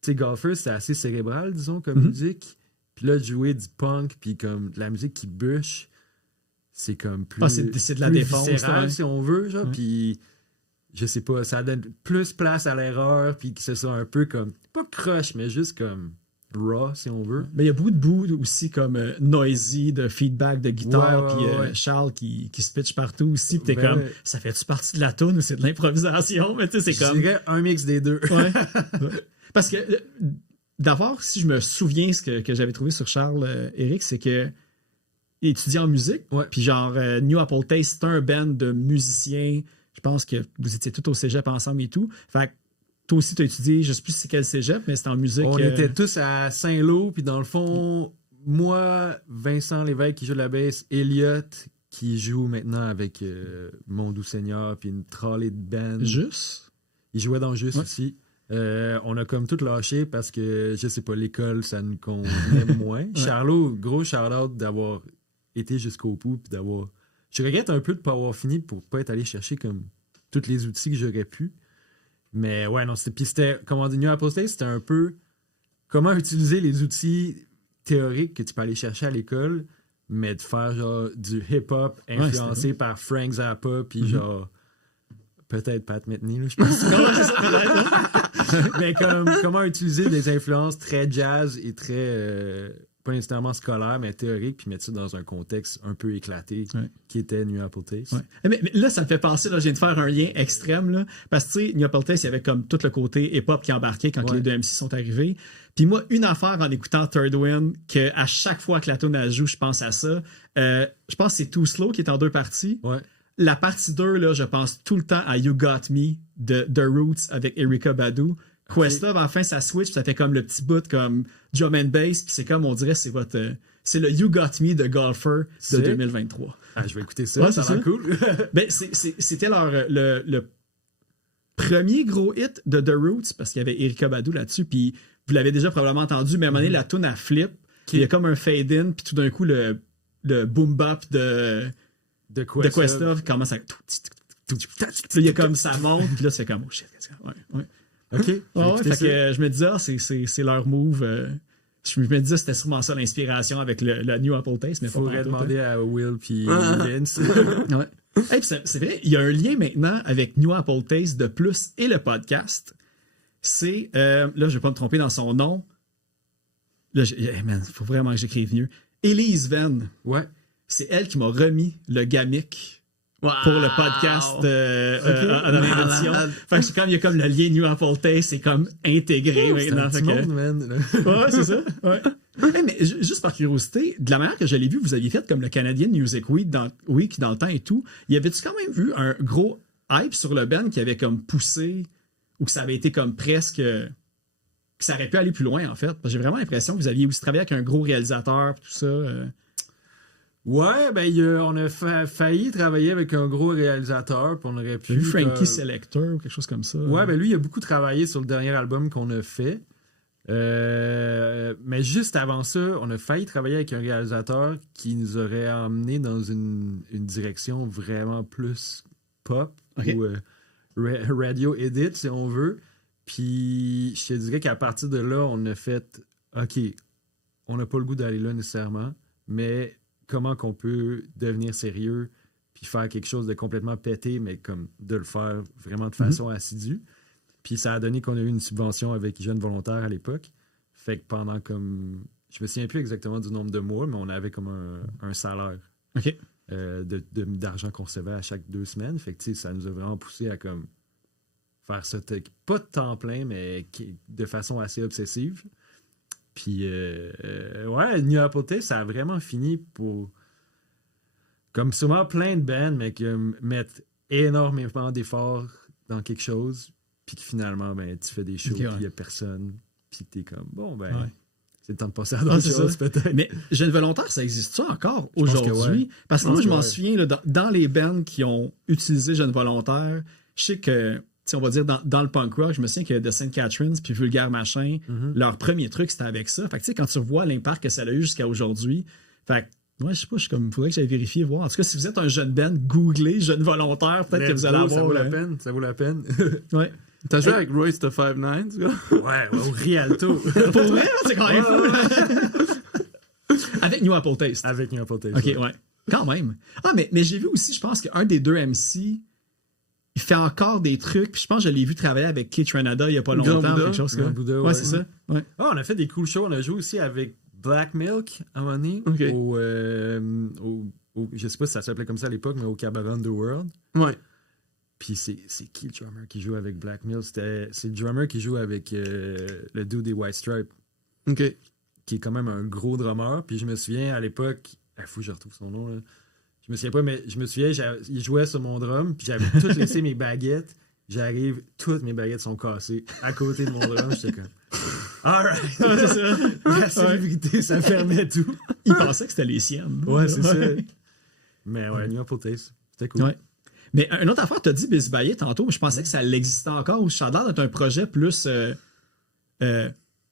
Tu sais, Golfer, c'est assez cérébral, disons, comme musique. Puis là, de jouer du punk, puis comme de la musique qui bûche, c'est comme plus. C'est de la défense. Viscéral, si on veut, genre. Puis je sais pas, ça donne plus place à l'erreur, puis que ce soit un peu comme. Pas crush, mais juste comme. Raw, si on veut. Mais il y a beaucoup de bouts aussi comme noisy, de feedback de guitare, puis Charles qui se pitch partout aussi, puis t'es comme, ça fait-tu partie de la toune ou c'est de l'improvisation? Mais tu sais, c'est comme... Je dirais un mix des deux. Ouais. Parce que, d'abord, si je me souviens ce que j'avais trouvé sur Charles, Eric, c'est que il étudiait en musique, puis genre, New Apple Taste, c'est un band de musiciens, je pense que vous étiez tous au cégep ensemble et tout. Fait que toi aussi, tu as étudié, je sais plus c'est quel cégep, mais c'était en musique. On était tous à Saint-Lô, puis dans le fond, moi, Vincent Lévesque qui joue la basse, Elliot qui joue maintenant avec Mondou Senior, puis une trolley de band. Juste? Il jouait dans Juste aussi. On a comme tout lâché parce que, je sais pas, l'école, ça nous convenait moins. Charlot, gros shout-out d'avoir été jusqu'au bout, puis d'avoir... Je regrette un peu de pas avoir fini pour pas être allé chercher comme tous les outils que j'aurais pu. Mais ouais, non, c'était comme on dit, New Apple State, c'était un peu comment utiliser les outils théoriques que tu peux aller chercher à l'école, mais de faire genre du hip-hop influencé par Frank Zappa, puis genre peut-être Pat Metheny, là, je pense. Mais comment utiliser des influences très jazz et très pas nécessairement scolaire, mais théorique, puis mettre ça dans un contexte un peu éclaté qui était New Apple Taste. Ouais. Mais là, ça me fait penser, là, je viens de faire un lien extrême, là, parce que, tu sais, New Apple Taste, il y avait comme tout le côté hip-hop qui embarquait quand les deux MC sont arrivés. Puis moi, une affaire en écoutant Third Wind, qu'à chaque fois que la tune elle joue, je pense à ça. Je pense que c'est Too Slow qui est en 2 parties. Ouais. La partie 2, là, je pense tout le temps à You Got Me de The Roots avec Erykah Badu. Questlove, enfin, ça switch, puis ça fait comme le petit bout comme drum and bass, puis c'est comme, on dirait, c'est le You Got Me de Golfer de 2023. Ah, je vais écouter ça, ça a l'air cool. Ben, c'était le premier gros hit de The Roots, parce qu'il y avait Erykah Badu là-dessus, puis vous l'avez déjà probablement entendu, mais à un moment donné, la tune, elle flip, il y a comme un fade-in, puis tout d'un coup, le boom-bop de Questlove commence à... Il y a comme ça monte, puis là, c'est comme, oh shit, ouais. OK. Fait que je me disais, c'est leur move. Je me disais, c'était sûrement ça l'inspiration avec le New Apple Taste. Mais il faudrait demander à Will puis Vince. Ouais. Hey, c'est vrai, il y a un lien maintenant avec New Apple Taste de plus et le podcast. C'est, là, je vais pas me tromper dans son nom. Là, il faut vraiment que j'écrive mieux. Elise Venn. Ouais. C'est elle qui m'a remis le gamic. Pour le podcast dans l'édition. Fait que il y a comme le lien New Apple Taste, c'est comme intégré maintenant. C'est un petit monde, man. Ouais, c'est ça. Ouais. Hey, mais juste par curiosité, de la manière que je l'ai vu, vous aviez fait comme le Canadian Music Week dans le temps et tout. Y avait-tu quand même vu un gros hype sur le band qui avait comme poussé ou que ça avait été comme presque... que ça aurait pu aller plus loin, en fait? Parce que j'ai vraiment l'impression que vous aviez aussi travaillé avec un gros réalisateur tout ça. Ouais, ben on a failli travailler avec un gros réalisateur, puis on aurait pu... Frankie Selector ou quelque chose comme ça. Ouais, ben lui, il a beaucoup travaillé sur le dernier album qu'on a fait. Mais juste avant ça, on a failli travailler avec un réalisateur qui nous aurait emmené dans une direction vraiment plus pop ou radio edit, si on veut. Puis je te dirais qu'à partir de là, on a fait OK, on n'a pas le goût d'aller là nécessairement, mais comment qu'on peut devenir sérieux puis faire quelque chose de complètement pété, mais comme de le faire vraiment de façon assidue. Puis ça a donné qu'on a eu une subvention avec Jeunes Volontaires à l'époque. Fait que pendant comme... Je me souviens plus exactement du nombre de mois, mais on avait comme un salaire d'argent qu'on recevait à chaque 2 semaines. Fait que ça nous a vraiment poussé à comme faire ça, pas de temps plein, mais de façon assez obsessive. Puis, ouais, New Apple Taste, ça a vraiment fini pour... Comme sûrement plein de bands, mais qui mettent énormément d'efforts dans quelque chose, puis que finalement, ben, tu fais des shows, puis il n'y a personne, puis t'es comme, bon, ben, c'est le temps de passer à d'autres choses, peut-être. Mais Jeunes Volontaires, ça existe ça encore aujourd'hui? Parce que moi, je m'en souviens, là, dans les bands qui ont utilisé Jeunes Volontaires, je sais que... on va dire dans le punk rock, je me souviens que The St. Catharines puis Vulgaire Machin, leur premier truc, c'était avec ça. Fait que quand tu vois l'impact que ça a eu jusqu'à aujourd'hui, fait que, ouais, je sais pas, faudrait que j'aille vérifier, voir. En tout cas, si vous êtes un jeune band, googlez Jeune Volontaire, peut-être que vous allez avoir... Ça vaut la peine, ça vaut la peine. Ouais. T'as joué avec Royce the 5'9", gars? Ouais, au Rialto. Pour vrai, c'est quand même fou. Avec New Apple Taste. Avec New Apple Taste. OK, ouais. Quand même. Ah, mais j'ai vu aussi, je pense qu'un des 2 MC... Il fait encore des trucs. Puis je pense que je l'ai vu travailler avec Keith Renada il n'y a pas longtemps. Quelque chose comme Bouddha, ouais, c'est ça. Ouais. Oh, on a fait des cool shows. On a joué aussi avec Black Milk à un moment donné. Okay. Je sais pas si ça s'appelait comme ça à l'époque, mais au Cabaret Underworld. Ouais. Puis c'est qui le drummer qui joue avec Black Milk? C'est le drummer qui joue avec le dude des White Stripes. OK. Qui est quand même un gros drummer. Puis je me souviens à l'époque... Il faut que je retrouve son nom, là. Je me souviens pas, mais je me souviens, il jouait sur mon drum, puis j'avais tout laissé mes baguettes. J'arrive, toutes mes baguettes sont cassées à côté de mon drum. J'étais comme, alright. Ouais, c'est ça. La célébrité, ça permet tout. Il pensait que c'était les siennes. Ouais, c'est ça. Mais ouais, New York Pool Taste, c'était cool. Ouais. Mais une autre affaire, tu as dit Busy Bayer tantôt, mais je pensais que ça existait encore, ou ça a l'air d'être un projet plus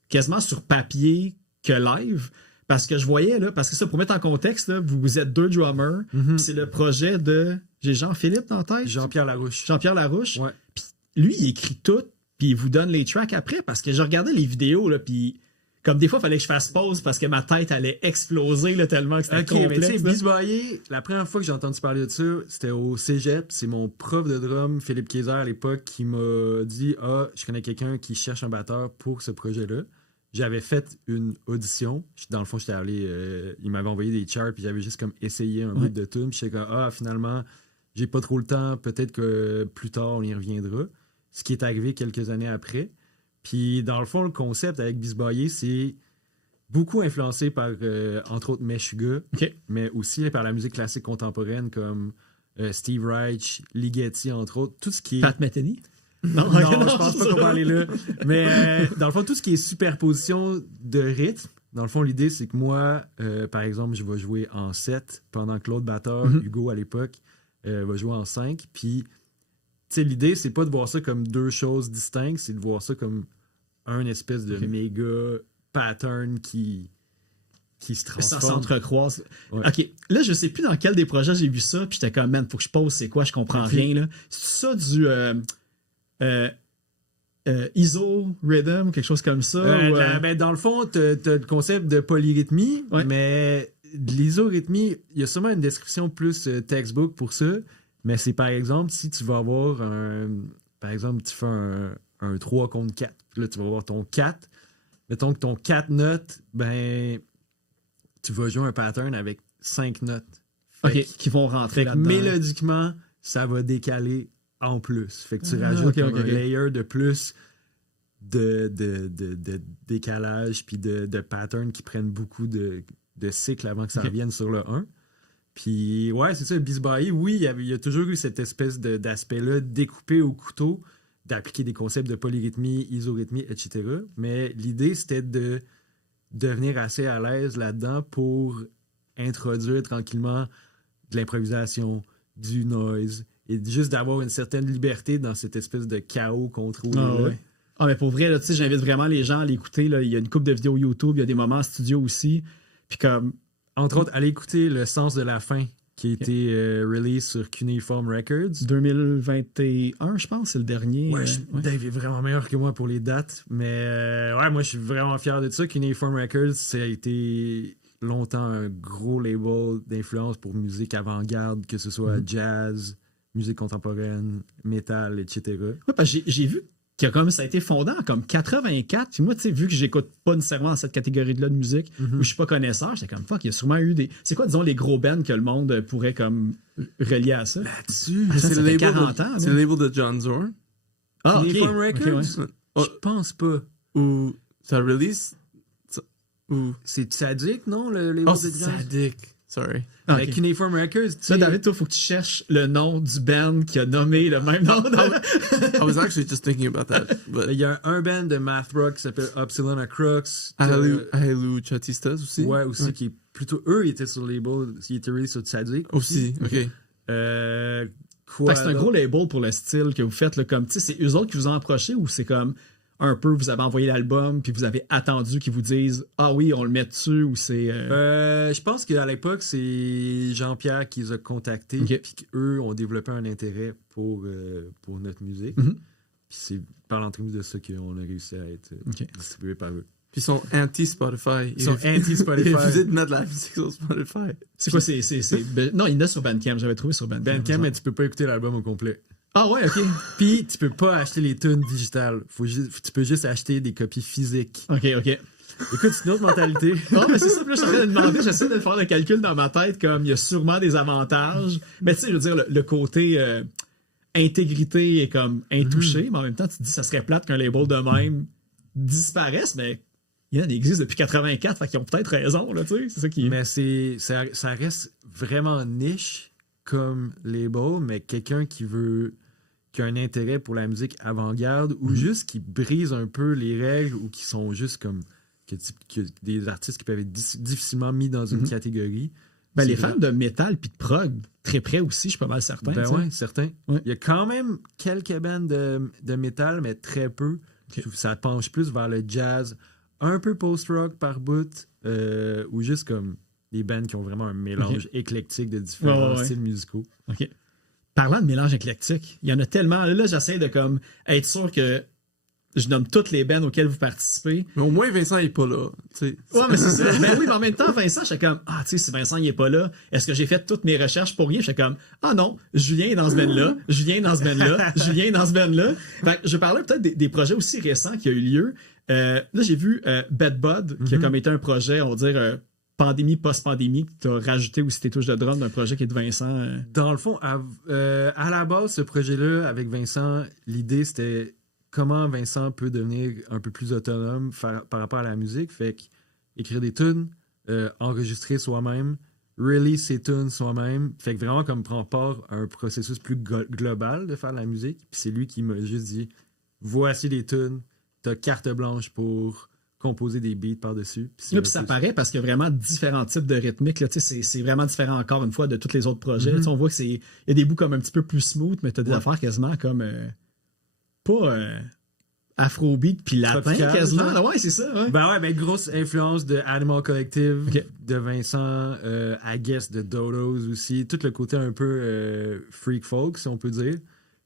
quasiment sur papier que live. Parce que je voyais, là, parce que ça, pour mettre en contexte, là, vous êtes 2 drummers, puis c'est le projet de. J'ai Jean-Philippe dans la tête. Jean-Pierre Larouche. Jean-Pierre Larouche. Ouais. Puis lui, il écrit tout, puis il vous donne les tracks après, parce que je regardais les vidéos, là, puis comme des fois, il fallait que je fasse pause parce que ma tête allait exploser là, tellement que c'était Ok, mais tu complexe. sais, là. Busy Bayer, la première fois que j'ai entendu parler de ça, c'était au cégep. C'est mon prof de drum, Philippe Kayser, à l'époque, qui m'a dit « Ah, je connais quelqu'un qui cherche un batteur pour ce projet-là. » J'avais fait une audition. Dans le fond, j'étais allé... il m'avait envoyé des charts, puis j'avais juste comme essayé un bout de tune. Puis j'étais comme « Ah, finalement, j'ai pas trop le temps. Peut-être que plus tard, on y reviendra. » Ce qui est arrivé quelques années après. Puis dans le fond, le concept avec Busy Bayer, c'est beaucoup influencé par, entre autres, Meshuggah, OK. mais aussi par la musique classique contemporaine comme Steve Reich, Ligeti, entre autres. Tout ce qui est... Pat Metheny? Non, Non, je pense pas qu'on va aller là. Mais dans le fond, tout ce qui est superposition de rythme, dans le fond, l'idée, c'est que moi, par exemple, je vais jouer en 7 pendant que l'autre batteur, Hugo à l'époque, va jouer en 5. Puis, tu sais, l'idée, c'est pas de voir ça comme deux choses distinctes, c'est de voir ça comme un espèce de méga pattern qui se Ça transforme. s'entrecroise. Ouais. OK. Là, je sais plus dans quel des projets j'ai vu ça, puis j'étais comme, man, faut que je pose, c'est quoi, je comprends rien, là. C'est ça du ISO Rhythm, quelque chose comme ça? Ben, dans le fond, t'as le concept de polyrythmie, Ouais. mais de l'isorythmie, il y a sûrement une description plus textbook pour ça, mais c'est par exemple, si tu vas avoir par exemple, tu fais un 3 contre 4, puis là, tu vas avoir ton 4, mettons que ton 4 notes, ben, tu vas jouer un pattern avec 5 notes. OK, Fait qui vont rentrer que là-dedans. mélodiquement, ça va décaler en plus. Fait que tu Ah, rajoutes ok, ok, un ok. layer de plus de décalage puis de patterns qui prennent beaucoup de cycles avant que ça Ok. revienne sur le 1. Puis ouais, c'est ça, Busy Bayer, oui, il y a toujours eu cette espèce d'aspect-là découpé au couteau, d'appliquer des concepts de polyrythmie, isorythmie, etc. Mais l'idée, c'était de devenir assez à l'aise là-dedans pour introduire tranquillement de l'improvisation, du noise, et juste d'avoir une certaine liberté dans cette espèce de chaos contrôlé. Ah, ouais. Ah, mais pour vrai, là, tu sais, j'invite vraiment les gens à l'écouter. Là. Il y a une couple de vidéos YouTube, il y a des moments en studio aussi. Puis comme. Entre autres, allez écouter Le Sens de la fin, qui a été release sur Cuneiform Records. 2021, je pense, c'est le dernier. Ouais, ouais. Dave est vraiment meilleur que moi pour les dates, mais ouais, moi je suis vraiment fier de ça. Cuneiform Records, ça a été longtemps un gros label d'influence pour musique avant-garde, que ce soit jazz, musique contemporaine, métal, etc. Ouais, parce que j'ai vu que comme ça a été fondé en comme 84. Puis moi, tu sais, vu que j'écoute pas nécessairement cette catégorie-là de musique, où je suis pas connaisseur, j'étais comme fuck, il y a sûrement eu des. C'est quoi, disons, les gros bands que le monde pourrait comme relier à ça? Là-dessus, Ah, ça C'est le fait label 40 ans, c'est là. le label de John Zorn. Ah, ok. Cuneiform Ok, Records? ouais. Oh, Je pense pas. ou ça release. Ou. C'est Sadik, non, le label Oh, de c'est jazz? Sadik. Sorry. Ah, Mais ok. Cuneiform Records, tu Là, sais, David, toi, faut que tu cherches le nom du band qui a nommé le même nom. I was actually just thinking about that. But il y a un band de math rock qui s'appelle Upsilon Crux. Ahelu Chatistas aussi. Ouais, aussi, qui est plutôt. Eux, ils étaient sur le label, ils étaient released sur Sadik. Aussi, ok. Quoi, Fait que c'est un gros label pour le style que vous faites. Là, comme, tu sais, c'est eux autres qui vous ont approché ou c'est comme un peu, vous avez envoyé l'album puis vous avez attendu qu'ils vous disent ah oui, on le met dessus ou c'est. Je pense qu'à l'époque, c'est Jean-Pierre qui les a contactés, Ok. puis qu'eux ont développé un intérêt pour notre musique. Mhm. Puis c'est par l'entremise de ça qu'on a réussi à être Ok. distribué par eux. Puis ils sont anti-Spotify. Ils sont anti-Spotify. Ils refusaient de mettre la musique sur Spotify. C'est quoi, non, il y en a sur Bandcamp, j'avais trouvé sur Bandcamp. Bandcamp, mais tu peux pas écouter l'album au complet. Ah ouais, ok. Puis tu peux pas acheter les tunes digitales. Tu peux juste acheter des copies physiques. Ok. Écoute, c'est une autre mentalité. Non, mais c'est ça, puis là, je suis en train de demander, j'essaie de faire le calcul dans ma tête, comme il y a sûrement des avantages. Mais tu sais, je veux dire, le côté intégrité est comme intouché, mais en même temps, tu te dis, ça serait plate qu'un label de même disparaisse, mais il en existe depuis 84, fait qu'ils ont peut-être raison, là, tu sais, c'est ça qui. Mais ça reste vraiment niche comme label, mais quelqu'un qui veut qui a un intérêt pour la musique avant-garde ou juste qui brisent un peu les règles ou qui sont juste comme que des artistes qui peuvent être difficilement mis dans une catégorie. Ben, les fans de métal puis de prog, très près aussi, je suis pas mal certain. Ben ouais, certain. Ouais. Il y a quand même quelques bands de métal, mais très peu. Je trouve que ça penche plus vers le jazz, un peu post-rock par bout, ou juste comme des bands qui ont vraiment un mélange éclectique de différents styles musicaux. OK. Parlant de mélange éclectique, il y en a tellement. Là, j'essaie de comme être sûr que je nomme toutes les bands auxquelles vous participez. Mais au moins, Vincent n'est pas là. T'sais. Ouais, mais c'est ça. Ben oui, mais en même temps, Vincent, j'étais comme, ah, tu sais, si Vincent n'est pas là, est-ce que j'ai fait toutes mes recherches pour rien? J'étais comme, ah non, Julien est dans ce band-là, Julien est dans ce band-là, Julien est dans ce band-là. Fait que je parlais peut-être des projets aussi récents qui ont eu lieu. Là, j'ai vu Bad Bud, qui a comme été un projet, on va dire, pandémie, post-pandémie, que tu as rajouté aussi tes touches de drum d'un projet qui est de Vincent. Dans le fond, à la base, ce projet-là, avec Vincent, l'idée, c'était comment Vincent peut devenir un peu plus autonome par rapport à la musique. Fait qu'écrire des tunes, enregistrer soi-même, release ses tunes soi-même. Fait que vraiment comme prendre part à un processus plus global de faire de la musique. Puis c'est lui qui m'a juste dit, voici les tunes, t'as carte blanche pour composer des beats par-dessus. Puis ça paraît parce qu'il y a vraiment différents types de rythmiques. Là, c'est vraiment différent encore une fois de tous les autres projets. On voit qu'il y a des bouts comme un petit peu plus smooth, mais tu as des affaires quasiment comme pas afrobeat puis latin tropical, quasiment. genre. Ouais, c'est ça. Ouais. Ben ouais, grosse influence de Animal Collective, de Vincent, I guess de Dodos aussi. Tout le côté un peu freak folk, si on peut dire.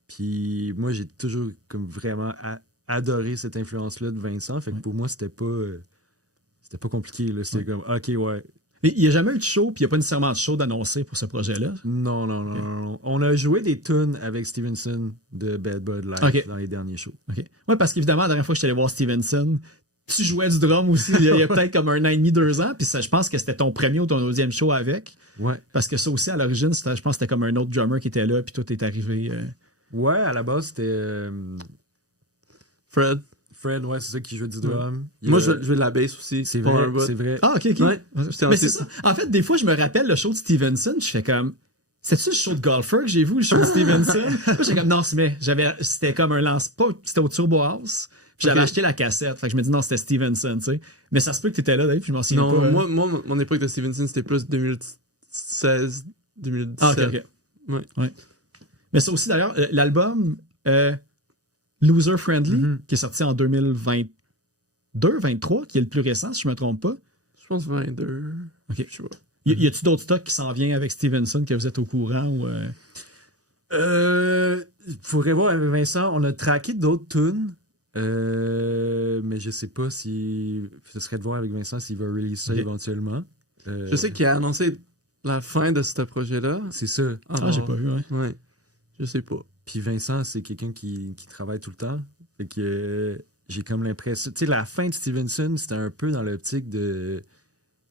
Puis moi, j'ai toujours comme vraiment adoré cette influence-là de Vincent. Fait que pour moi, c'était pas compliqué. Là. C'était comme, OK, ouais. Mais il n'y a jamais eu de show, puis il n'y a pas nécessairement de show d'annoncer pour ce projet-là. Non. On a joué des tunes avec Stevenson de Bad Bud Live dans les derniers shows. Okay. Ouais, parce qu'évidemment, la dernière fois que je suis allé voir Stevenson, tu jouais du drum aussi il y a peut-être comme 1 an et demi, 2 ans, puis ça, je pense que c'était ton premier ou ton deuxième show avec. Ouais. Parce que ça aussi, à l'origine, je pense que c'était comme un autre drummer qui était là, puis toi, t'es arrivé. Ouais, à la base, c'était Fred, ouais, c'est ça qui jouait du drum. Moi, je jouais de la bass aussi. C'est vrai. Ah, ok. Ouais, mais c'est ça. En fait, des fois, je me rappelle le show de Stevenson, je fais comme. C'était-tu le show de golfer que j'ai vu, le show de Stevenson? Moi, j'étais comme, non, c'était comme un lance-pas, c'était au Turbo House. Puis j'avais acheté la cassette. Fait que je me dis, non, c'était Stevenson, tu sais. Mais ça se peut que t'étais là, Dave, puis je m'en souviens pas. Non, moi, mon époque de Stevenson, c'était plus 2016, 2017. Ah, ok. Ouais. Mais ça aussi, d'ailleurs, l'album Loser Friendly, qui est sorti en 2022-23, qui est le plus récent, si je me trompe pas. Je pense 22. Ok. Je sais pas. Y a-tu d'autres stocks qui s'en viennent avec Stevenson que vous êtes au courant ou faudrait voir avec Vincent, on a traqué d'autres tunes, mais je sais pas si ce serait de voir avec Vincent s'il va release ça éventuellement. Je sais qu'il a annoncé la fin de ce projet-là. C'est ça. Ah, j'ai pas vu, ouais. Ouais. Je sais pas. Puis Vincent, c'est quelqu'un qui travaille tout le temps. Fait que j'ai comme l'impression. Tu sais, la fin de Stevenson, c'était un peu dans l'optique de.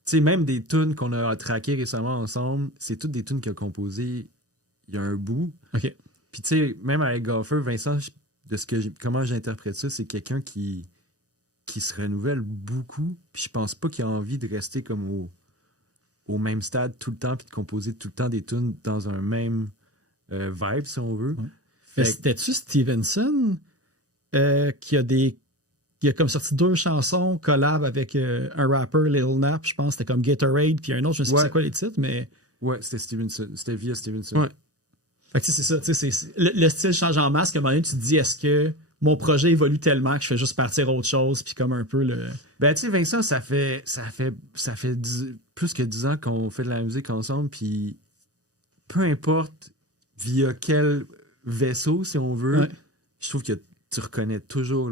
Tu sais, même des tunes qu'on a traquées récemment ensemble, c'est toutes des tunes qu'il a composées il y a un bout. OK. Puis tu sais, même avec Golfer, Vincent, de comment j'interprète ça, c'est quelqu'un qui se renouvelle beaucoup. Puis je pense pas qu'il a envie de rester comme au même stade tout le temps, puis de composer tout le temps des tunes dans un même vibe, si on veut. Ouais. Mais c'était-tu Stevenson qui a comme sorti 2 chansons collab avec un rapper, Lil Nap, je pense, c'était comme Gatorade, puis un autre, je sais pas c'est quoi les titres, mais... Ouais, c'était Stevenson. C'était via Stevenson. Ouais. Fait que c'est ça, tu sais, le style change en masque, à un moment donné, tu te dis, est-ce que mon projet évolue tellement que je fais juste partir autre chose, puis comme un peu le... Ben, tu sais, Vincent, ça fait plus que 10 ans qu'on fait de la musique ensemble, puis peu importe via quel vaisseau, si on veut, je trouve que tu reconnais toujours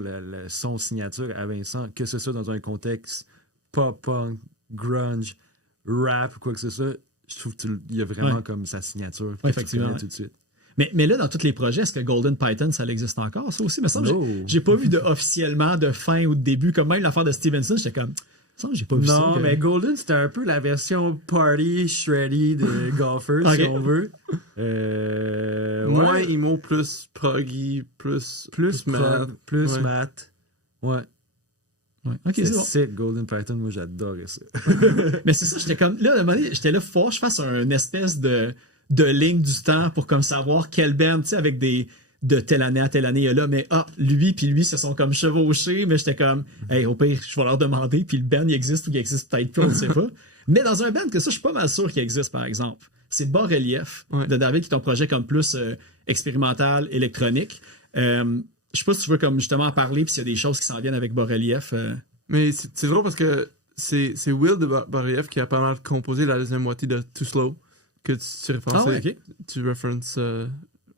son signature à Vincent, que ce soit dans un contexte pop-punk, grunge, rap ou quoi que ce soit. Je trouve qu'il y a vraiment comme sa signature. Effectivement. Tout de suite. Mais là, dans tous les projets, est-ce que Golden Python, ça existe encore? Ça aussi, mais ça, j'ai pas vu officiellement de fin ou de début. Comme même l'affaire de Stevenson, j'étais comme... Ça, j'ai pas vu ça. Non, mais Golden, c'était un peu la version party, shreddy de Golfer, si on veut. Moins emo, plus proggy, plus math. Plus math. Ouais. Okay, c'est sick, Golden Python, moi j'adorais ça. Mais c'est ça, j'étais comme. Là, à un moment donné, j'étais là, faut que je fasse une espèce de ligne du temps pour comme savoir quelle band, tu sais, avec des de telle année à telle année, il y a là, mais lui puis lui se sont comme chevauchés, mais j'étais comme, hey, au pire, je vais leur demander, puis le band, il existe ou il existe peut-être pas, on ne sait pas. Mais dans un band que ça, je suis pas mal sûr qu'il existe, par exemple. C'est Bas-Relief de David, qui est un projet comme plus expérimental, électronique. Je sais pas si tu veux comme justement en parler, puis s'il y a des choses qui s'en viennent avec Bas-Relief. Mais c'est drôle parce que c'est Will de Bas-Relief qui a pas mal composé la deuxième moitié de Too Slow, que tu références, ok. tu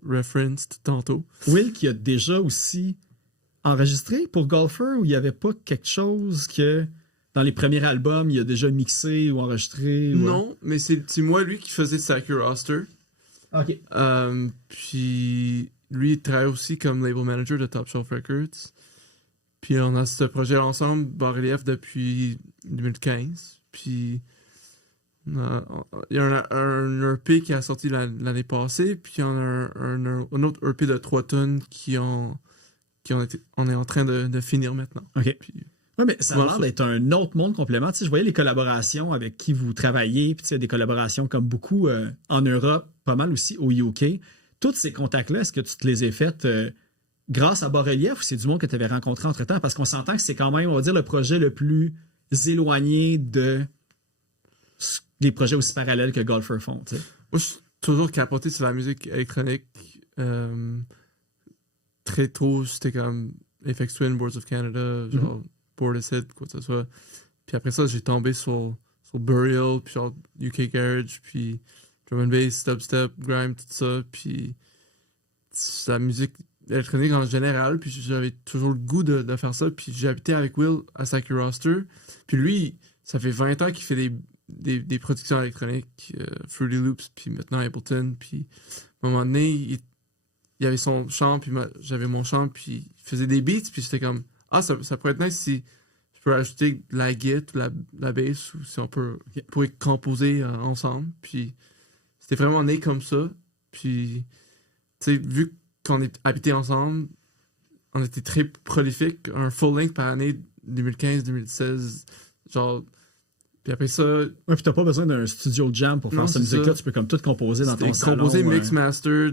referenced tantôt. Will qui a déjà aussi enregistré pour Golfer, ou il n'y avait pas quelque chose que dans les premiers albums, il a déjà mixé ou enregistré? Non, mais c'est moi, lui, qui faisait Sakura Roster. Ok. Puis lui, il travaille aussi comme label manager de Top Shelf Records. Puis on a ce projet ensemble, Bas-Relief, depuis 2015. Puis il y a un EP qui a sorti l'année passée, puis il y en a un autre EP de 3 tonnes on est en train de finir maintenant. Ok. Puis, oui, mais ça a l'air d'être un autre monde complément. Tu sais, je voyais les collaborations avec qui vous travaillez, puis tu sais, des collaborations comme beaucoup en Europe, pas mal aussi au UK. Tous ces contacts-là, est-ce que tu te les as faites grâce à Bas-Relief, ou c'est du monde que tu avais rencontré entre-temps? Parce qu'on s'entend que c'est quand même, on va dire, le projet le plus éloigné de des projets aussi parallèles que Golfer font. Tu sais. Moi, je suis toujours capoté sur la musique électronique. Très tôt, j'étais comme Aphex Twin, Boards of Canada, genre Portishead, quoi que ce soit. Puis après ça, j'ai tombé sur Burial, puis genre UK Garage, puis drum and bass, dubstep, grime, tout ça. Puis la musique électronique en général, puis j'avais toujours le goût de faire ça. Puis j'ai habité avec Will à Sakura Roster. Puis lui, ça fait 20 ans qu'il fait des productions électroniques, Fruity Loops, puis maintenant Ableton. Puis à un moment donné, il avait son chant, puis j'avais mon chant, puis il faisait des beats, puis j'étais comme, ça pourrait être nice si je peux ajouter de la guitare ou la bass, ou si on pourrait composer ensemble. Puis c'était vraiment né comme ça. Puis, tu sais, vu qu'on est habité ensemble, on était très prolifique, un full length par année, 2015-2016, genre. Puis après ça. Ouais, puis t'as pas besoin d'un studio jam pour faire cette musique-là, tu peux comme tout composer dans ton salon. Composer, mix, master,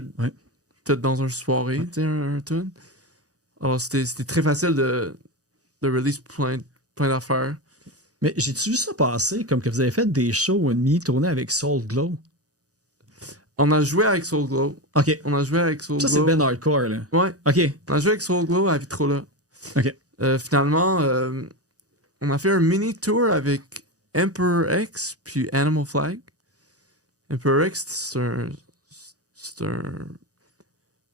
tout dans une soirée, tu sais, un tune. Alors c'était très facile de release plein d'affaires. Mais j'ai-tu vu ça passer, comme que vous avez fait des shows et demi tournés avec Soul Glow? On a joué avec Soul Glow. Ok. On a joué avec Soul Glow. Ça, c'est ben hardcore, là. Ouais. Ok. On a joué avec Soul Glow à Vitrola. Ok. Finalement, on a fait un mini tour avec Emperor X puis Animal Flag. Emperor X, c'est un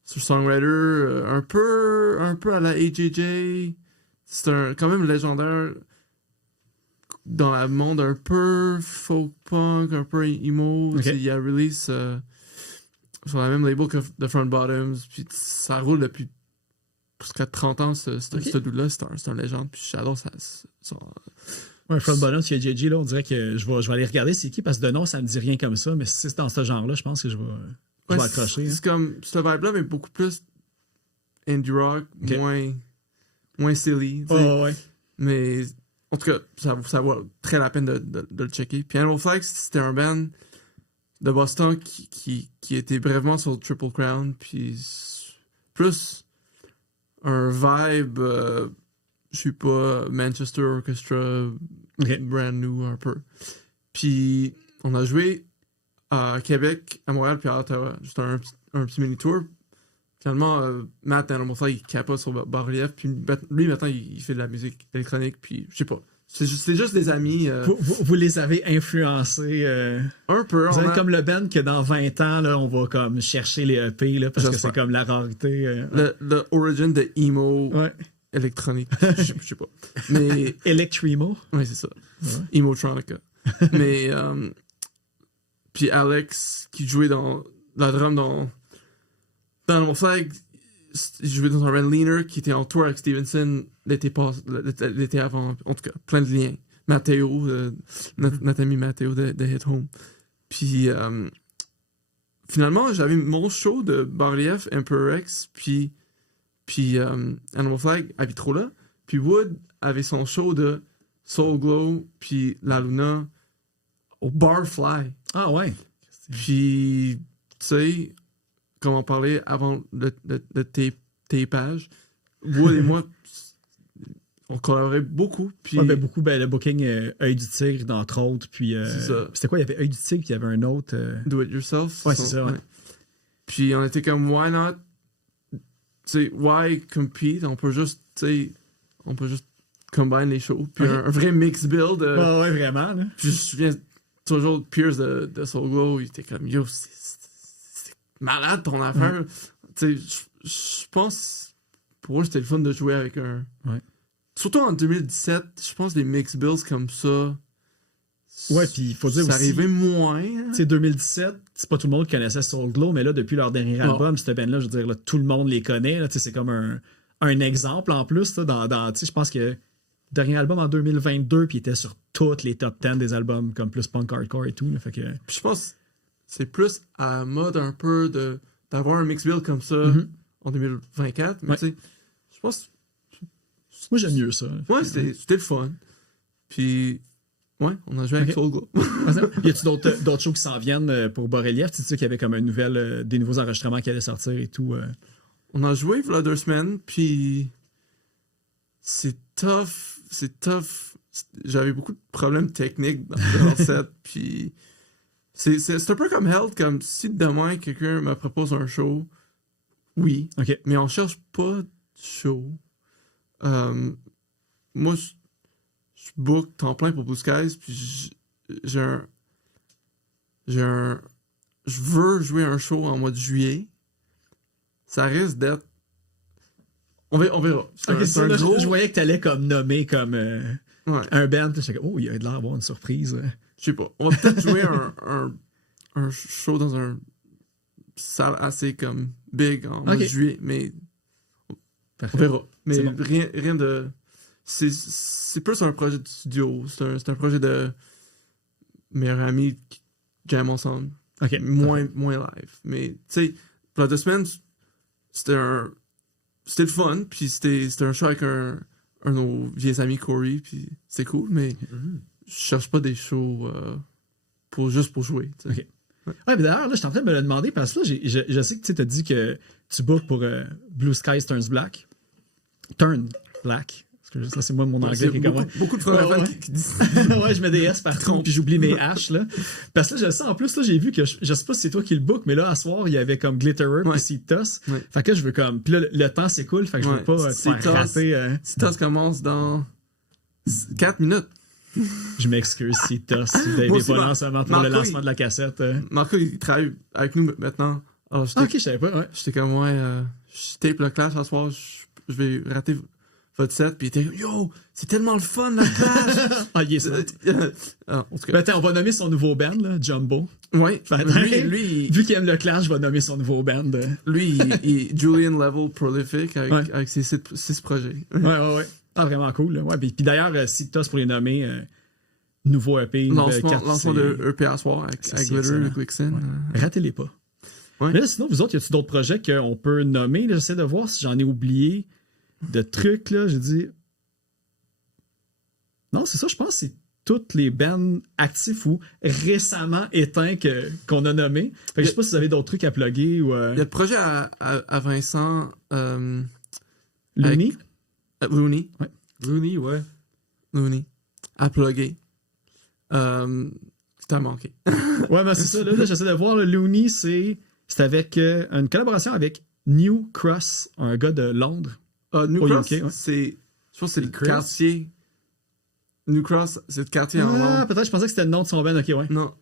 songwriter un peu à la AJJ. C'est quand même légendaire dans le monde un peu folk punk, un peu emo. Okay. Il a release sur la même label que The Front Bottoms. Puis ça roule depuis presque 30 ans, ce dude-là. C'est un légende. Puis j'adore ça. Ouais, Front Bottoms, chez JJ, là, on dirait que je vais aller regarder c'est qui, parce que de nom, ça me dit rien comme ça. Mais si c'est dans ce genre-là, je pense que je vais accrocher. C'est comme ce vibe-là, mais beaucoup plus indie rock, moins silly. Ouais. Mais en tout cas, ça vaut très la peine de le checker. Puis Animal Flag, c'était un band de Boston qui était brièvement sur Triple Crown. Puis plus un vibe, je sais pas, Manchester Orchestra, brand new un peu. Puis on a joué à Québec, à Montréal, puis à Ottawa. Juste un petit mini-tour. Finalement, Matt Animal Flag, il capote sur Bas-Relief. Puis lui, maintenant, il fait de la musique électronique. Puis, je sais pas. C'est juste des amis. Vous les avez influencés. Un peu. Vous êtes comme le band que dans 20 ans, là, on va comme chercher les EP, là, parce que c'est comme la rareté. Le origin de emo électronique. Je sais pas. Mais... Electremo. Oui, c'est ça. Ouais. Emotronica. Mais... puis Alex, qui jouait dans la drum dans Animal Flag, il jouait dans un band Leaner qui était en tour avec Stevenson l'été avant. En tout cas, plein de liens. Matteo, notre ami Matteo de Hit Home. Puis finalement, j'avais mon show de Bas-Relief, Emperor X, puis Animal Flag à Vitrola. Puis Wood avait son show de Soul Glow, puis La Luna au Barfly. Ah ouais. Puis, tu sais, comme on parlait avant le tapage, Wood et moi, on collaborait beaucoup. Puis Ouais, beaucoup, le booking Œil du Tigre, entre autres. Puis, C'est ça. c'était quoi? Il y avait Œil du Tigre, puis il y avait un autre. Do It Yourself. Ouais, c'est ça, ouais. Puis on était comme, why not? Tu sais, why compete? On peut juste combine les shows. Puis Ok. un vrai mix build. Ouais, vraiment. Là. Puis je me souviens toujours de Pierce de Soul Glow, il était comme, yo, c'est malade ton affaire. Tu sais, je pense, pour eux, c'était le fun de jouer avec un. Ouais. Surtout en 2017, je pense que les mix builds comme ça. Ouais, puis il faut dire ça aussi. arrivait moins. Hein. Tu sais, 2017, c'est pas tout le monde qui connaissait Soul Glow, mais là, depuis leur dernier Non. album, cette band-là, je veux dire, là, tout le monde les connaît. Là, tu sais, c'est comme un exemple en plus. Là, tu sais, je pense que le dernier album en 2022, puis il était sur toutes les top 10 des albums, comme plus punk hardcore et tout. Là, fait que, Puis je pense que c'est plus à la mode un peu d'avoir un mix build comme ça en 2024. Mais Ouais. tu sais, je pense. moi, j'aime mieux ça. Ouais, c'était le fun. Puis, ouais, on a joué avec Ok. Soul Glow. Y a-tu d'autres shows qui s'en viennent pour Borrelief? Tu sais qu'il y avait comme des nouveaux enregistrements qui allaient sortir et tout. On a joué il y a 2 semaines, puis c'est tough. J'avais beaucoup de problèmes techniques dans leur set, puis c'est un peu comme Health, comme si demain quelqu'un me propose un show, oui, OK. mais on cherche pas de show. Moi, je book temps plein pour Blue Skies, puis je veux jouer un show en mois de juillet. Ça risque d'être. On verra. C'est Ok, un- c'est c'est ça, un là, gros- je voyais que t'allais comme nommer comme Ouais, un band. Puis j'étais comme, oh, il y a de l'air d'avoir une surprise. je sais pas. On va peut-être jouer un show dans un salle assez comme big en mois de Ok. juillet, mais Parfait. on verra. Mais C'est bon. rien de. C'est plus un projet de studio. C'est un projet de meilleurs amis qui jam ensemble. OK. Moins live. Mais, tu sais, pour 2 semaines, c'était le fun, puis c'était un show avec un de nos vieux amis, Corey, puis c'était cool, mais je cherche pas des shows juste pour jouer. Tu sais. Ok. Ouais, mais d'ailleurs, là, je suis en train de me le demander parce que là, je sais que tu as dit que tu bookes pour Blue Skies Turns Black. Turn Black. Parce que juste là, c'est moi mon anglais C'est qui est comme beaucoup de francophones Ouais. qui disent ouais, je mets des S partout, puis j'oublie mes H, là. Parce que là, je le sais, en plus, là, j'ai vu que, je sais pas si c'est toi qui le book, mais là, à soir, il y avait comme Glitterer, Ouais. puis Seed Toss. Ouais. Fait que là, je veux comme, puis là, le temps s'écoule, fait que je veux Ouais. pas te Seed faire Toss. rater. Si ça commence dans 4 minutes. Je m'excuse, Seed Toss. Si vous Moi avez aussi, pas lancement pour le Marco, lancement de la cassette. Marco, il travaille avec nous maintenant. Alors, Ah, ok, je savais pas, ouais. j'étais comme, ouais, je tape le clash ce soir, je vais rater votre set, puis il était comme, yo, c'est tellement le fun, le clash! Ah, il est ça. En tout cas, Ben, attends, on va nommer son nouveau band, là, Jumbo. ouais, Fait, lui, vu qu'il aime le clash, je vais nommer son nouveau band. il Julian Level Prolific avec ses 6 projets. Ouais. Ah, vraiment cool. Là. Ouais, puis d'ailleurs, Seed Toss, pour les nommer, nouveau EP, nouvelle carte. Lancement de EP à soir avec c'est Glitter, excellent. Glixen. Ratez-les pas. Ouais. Mais là, sinon, vous autres, y a-t-il d'autres projets qu'on peut nommer? Là, j'essaie de voir si j'en ai oublié de trucs. Là. J'ai dit. Non, c'est ça, je pense que c'est toutes les bands actifs ou récemment éteints qu'on a nommés. Fait que je sais pas si vous avez d'autres trucs à plugger ou. Il y a le projet à Vincent Looney? Looney. Rooney, ouais. Looney. À plugger. C'était manqué. Ouais, mais c'est ça. Là, j'essaie de voir. Le Looney, c'est avec une collaboration avec New Cross, un gars de Londres. New Au Cross, UK, ouais. je pense que c'est le Chris? quartier. New Cross, c'est le quartier en Ah, Londres. peut-être, je pensais que c'était le nom de son band. Ok, ouais. Non.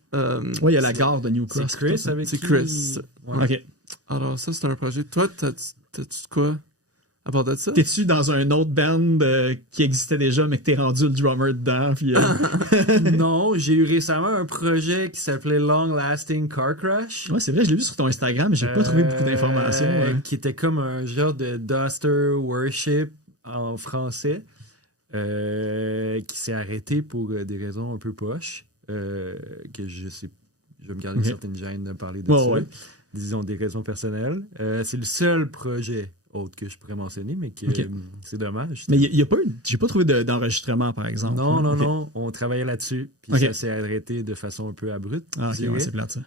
Ouais, il y a la gare de New Cross. C'est Chris tout ça. avec C'est qui- Chris. Ouais. Ok. Alors, ça, c'est un projet. Toi, t'as-tu de quoi à part de ça? T'es-tu dans un autre band qui existait déjà, mais que t'es rendu le drummer dedans? Puis, Non, j'ai eu récemment un projet qui s'appelait Long Lasting Car Crash. Ouais, c'est vrai, je l'ai vu sur ton Instagram, mais j'ai pas trouvé beaucoup d'informations. Qui était comme un genre de Duster Worship en français, qui s'est arrêté pour des raisons un peu poches, que je sais, je vais me garder Ok. une certaine gêne de parler de Ouais, ça. ouais. Disons des raisons personnelles. C'est le seul projet autre que je pourrais mentionner, mais que Ok. c'est dommage. Mais il y a pas eu, j'ai pas trouvé d'enregistrement, par exemple. Non, Ok. non, on travaillait là-dessus, puis Ok. ça s'est arrêté de façon un peu abrupte. Ah, je ok, ouais, dirais. c'est plate ça.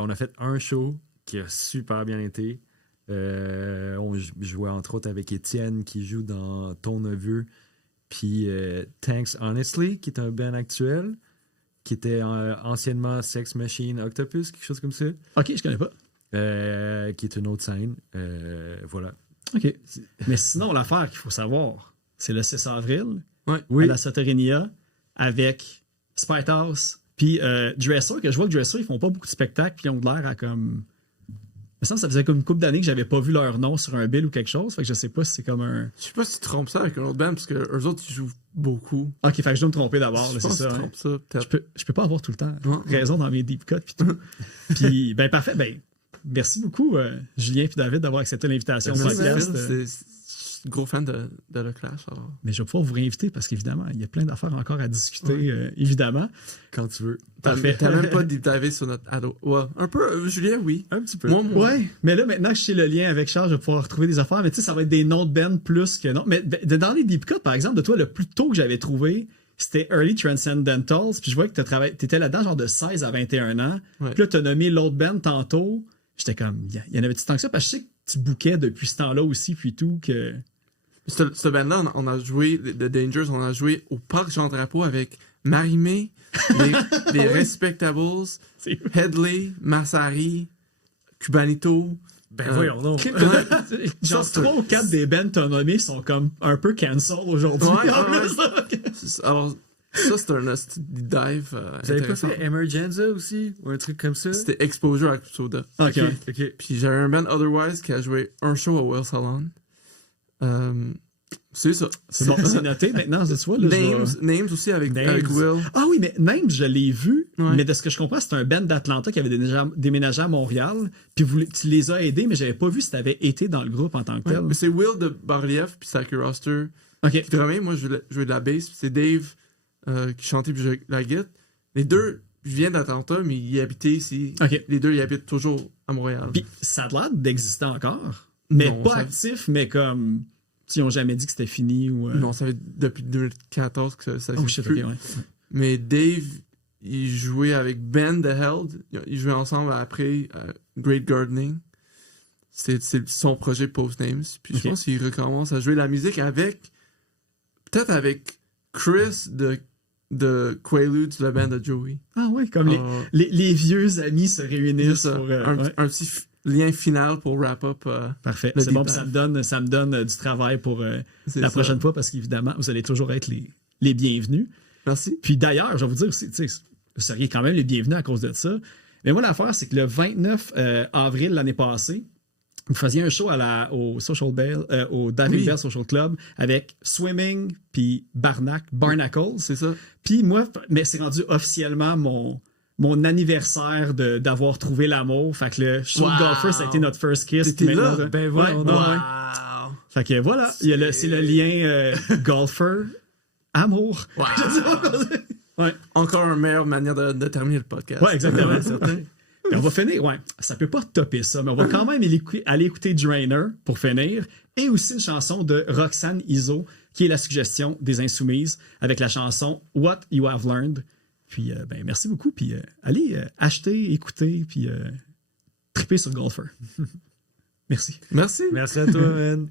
On a fait un show, qui a super bien été. On jouait entre autres avec Étienne qui joue dans Ton Neveu, puis Thanks Honestly, qui est un band actuel, qui était anciennement Sex Machine Octopus, quelque chose comme ça. Ok, je connais pas. Qui est une autre scène. Voilà. Ok. Mais sinon, l'affaire qu'il faut savoir, c'est le 6 avril, Ouais. à Oui. la Soterenia, avec Spite House, puis Dresser, que je vois que Dresser, ils font pas beaucoup de spectacles, puis ils ont de l'air à comme... Il me semble que ça faisait comme une couple d'années que j'avais pas vu leur nom sur un bill ou quelque chose, fait que je sais pas si c'est comme un... Je sais pas si tu trompes ça avec un autre band, parce que eux autres, ils jouent beaucoup. Ok, fait que je dois me tromper d'abord, Je là, c'est pense ça. que tu hein. trompes ça, Je peut-être. peux pas avoir tout le temps Non. raison dans mes deep cuts puis tout. Puis, ben parfait, ben merci beaucoup, Julien et David, d'avoir accepté l'invitation au Merci, podcast. Phil. Je suis gros fan de Le Clash. Alors. Mais je vais pouvoir vous réinviter parce qu'évidemment, il y a plein d'affaires encore à discuter, évidemment. Quand tu veux. Parfait. T'as même pas deep divé sur notre ado. Ouais, un peu, Julien, oui. Un petit peu. Moi, Ouais, mais là, maintenant que je sais le lien avec Charles, je vais pouvoir retrouver des affaires. Mais tu sais, ça va être des noms de band plus que non. Mais dans les deep cuts, par exemple, de toi, le plus tôt que j'avais trouvé, c'était Early Transcendentals. Puis je vois que t'étais là-dedans, genre de 16 à 21 ans. Ouais. Puis là, t'as nommé l'autre band tantôt. J'étais comme, il y en avait-tu tant que ça? Parce que je sais que tu bouquais depuis ce temps-là aussi, puis tout, que... Ce band-là, on a joué, The Dangers, on a joué au Parc Jean-Drapeau avec Marimé, les Respectables, C'est- Headley, Massari, Cubanito. Ben voyons donc. Genre Ça, 3 ou 4 des bands que t'as nommés sont comme un peu cancel aujourd'hui. Ouais, En ouais, plus. Alors, ça, c'est un hostie deep dive. Vous avez pas Intéressant. fait Emergenza aussi? Ou un truc comme ça? C'était Exposure à Soda. Ok, ouais. Ok. Puis j'avais un band Otherwise qui a joué un show à Well Salon. C'est ça. C'est bon, c'est noté maintenant, tu vois. Là, je vais- Names aussi avec Names. Will. Ah oui, mais Names, je l'ai vu, Ouais. mais de ce que je comprends, c'est un band d'Atlanta qui avait déménagé à Montréal, puis tu les as aidés, mais j'avais pas vu si t'avais été dans le groupe en tant que tel. Ouais, mais c'est Will de Barliev, puis Saki Roster. Ok. Qui drummait, moi je jouais de la bass, puis c'est Dave qui chantait puis jouait la guitare. Les deux viennent d'Atlanta, mais ils habitaient ici. Ok. Les deux, ils habitent toujours à Montréal. Puis ça a l'air d'exister encore, mais Non, pas ça- actif, mais comme. Ils ont jamais dit que c'était fini ou. Non, ça fait depuis 2014 que ça Oh existe shit, plus. ok, ouais. Mais Dave, il jouait avec Ben The Held. Ils jouaient ensemble après Great Gardening. C'est son projet Postnames. Puis Ok. je pense qu'il recommence à jouer de la musique avec. Peut-être avec Chris de Quaaludes, la band de Joey. Ah ouais, comme les vieux amis se C'est réunissent ça. pour. un Ouais. petit lien final pour wrap up. Parfait. le C'est bon, deep puis dive. ça me donne du travail pour C'est la ça. prochaine fois parce qu'évidemment, vous allez toujours être les bienvenus. Merci. Puis d'ailleurs, je vais vous dire aussi, tu sais, vous seriez quand même les bienvenus à cause de ça. Mais moi, l'affaire, c'est que le 29 avril l'année passée, vous faisiez un show au Social Bell, au Diving Oui. Bell Social Club avec Swimming puis Barnacles. C'est ça. Puis moi, mais c'est rendu officiellement mon anniversaire d'avoir trouvé l'amour. Fait que le show de Wow. Golfer, ça a été notre first kiss. T'étais Puis maintenant, là? Ben voyons ouais, donc. ouais. Wow. Fait que voilà, c'est le lien Golfer, amour. Wow. Je sais pas quoi dire. Ouais. Encore une meilleure manière de terminer le podcast. Ouais, exactement. certain. Et on va finir, ouais, ça peut pas topper ça, mais on va quand même aller écouter Drainer pour finir, et aussi une chanson de Roxane Iso, qui est la suggestion des Insoumises, avec la chanson What You Have Learned. Puis, ben, merci beaucoup, puis allez acheter, écouter, puis triper sur Golfer. Merci. Merci. Merci à toi, man.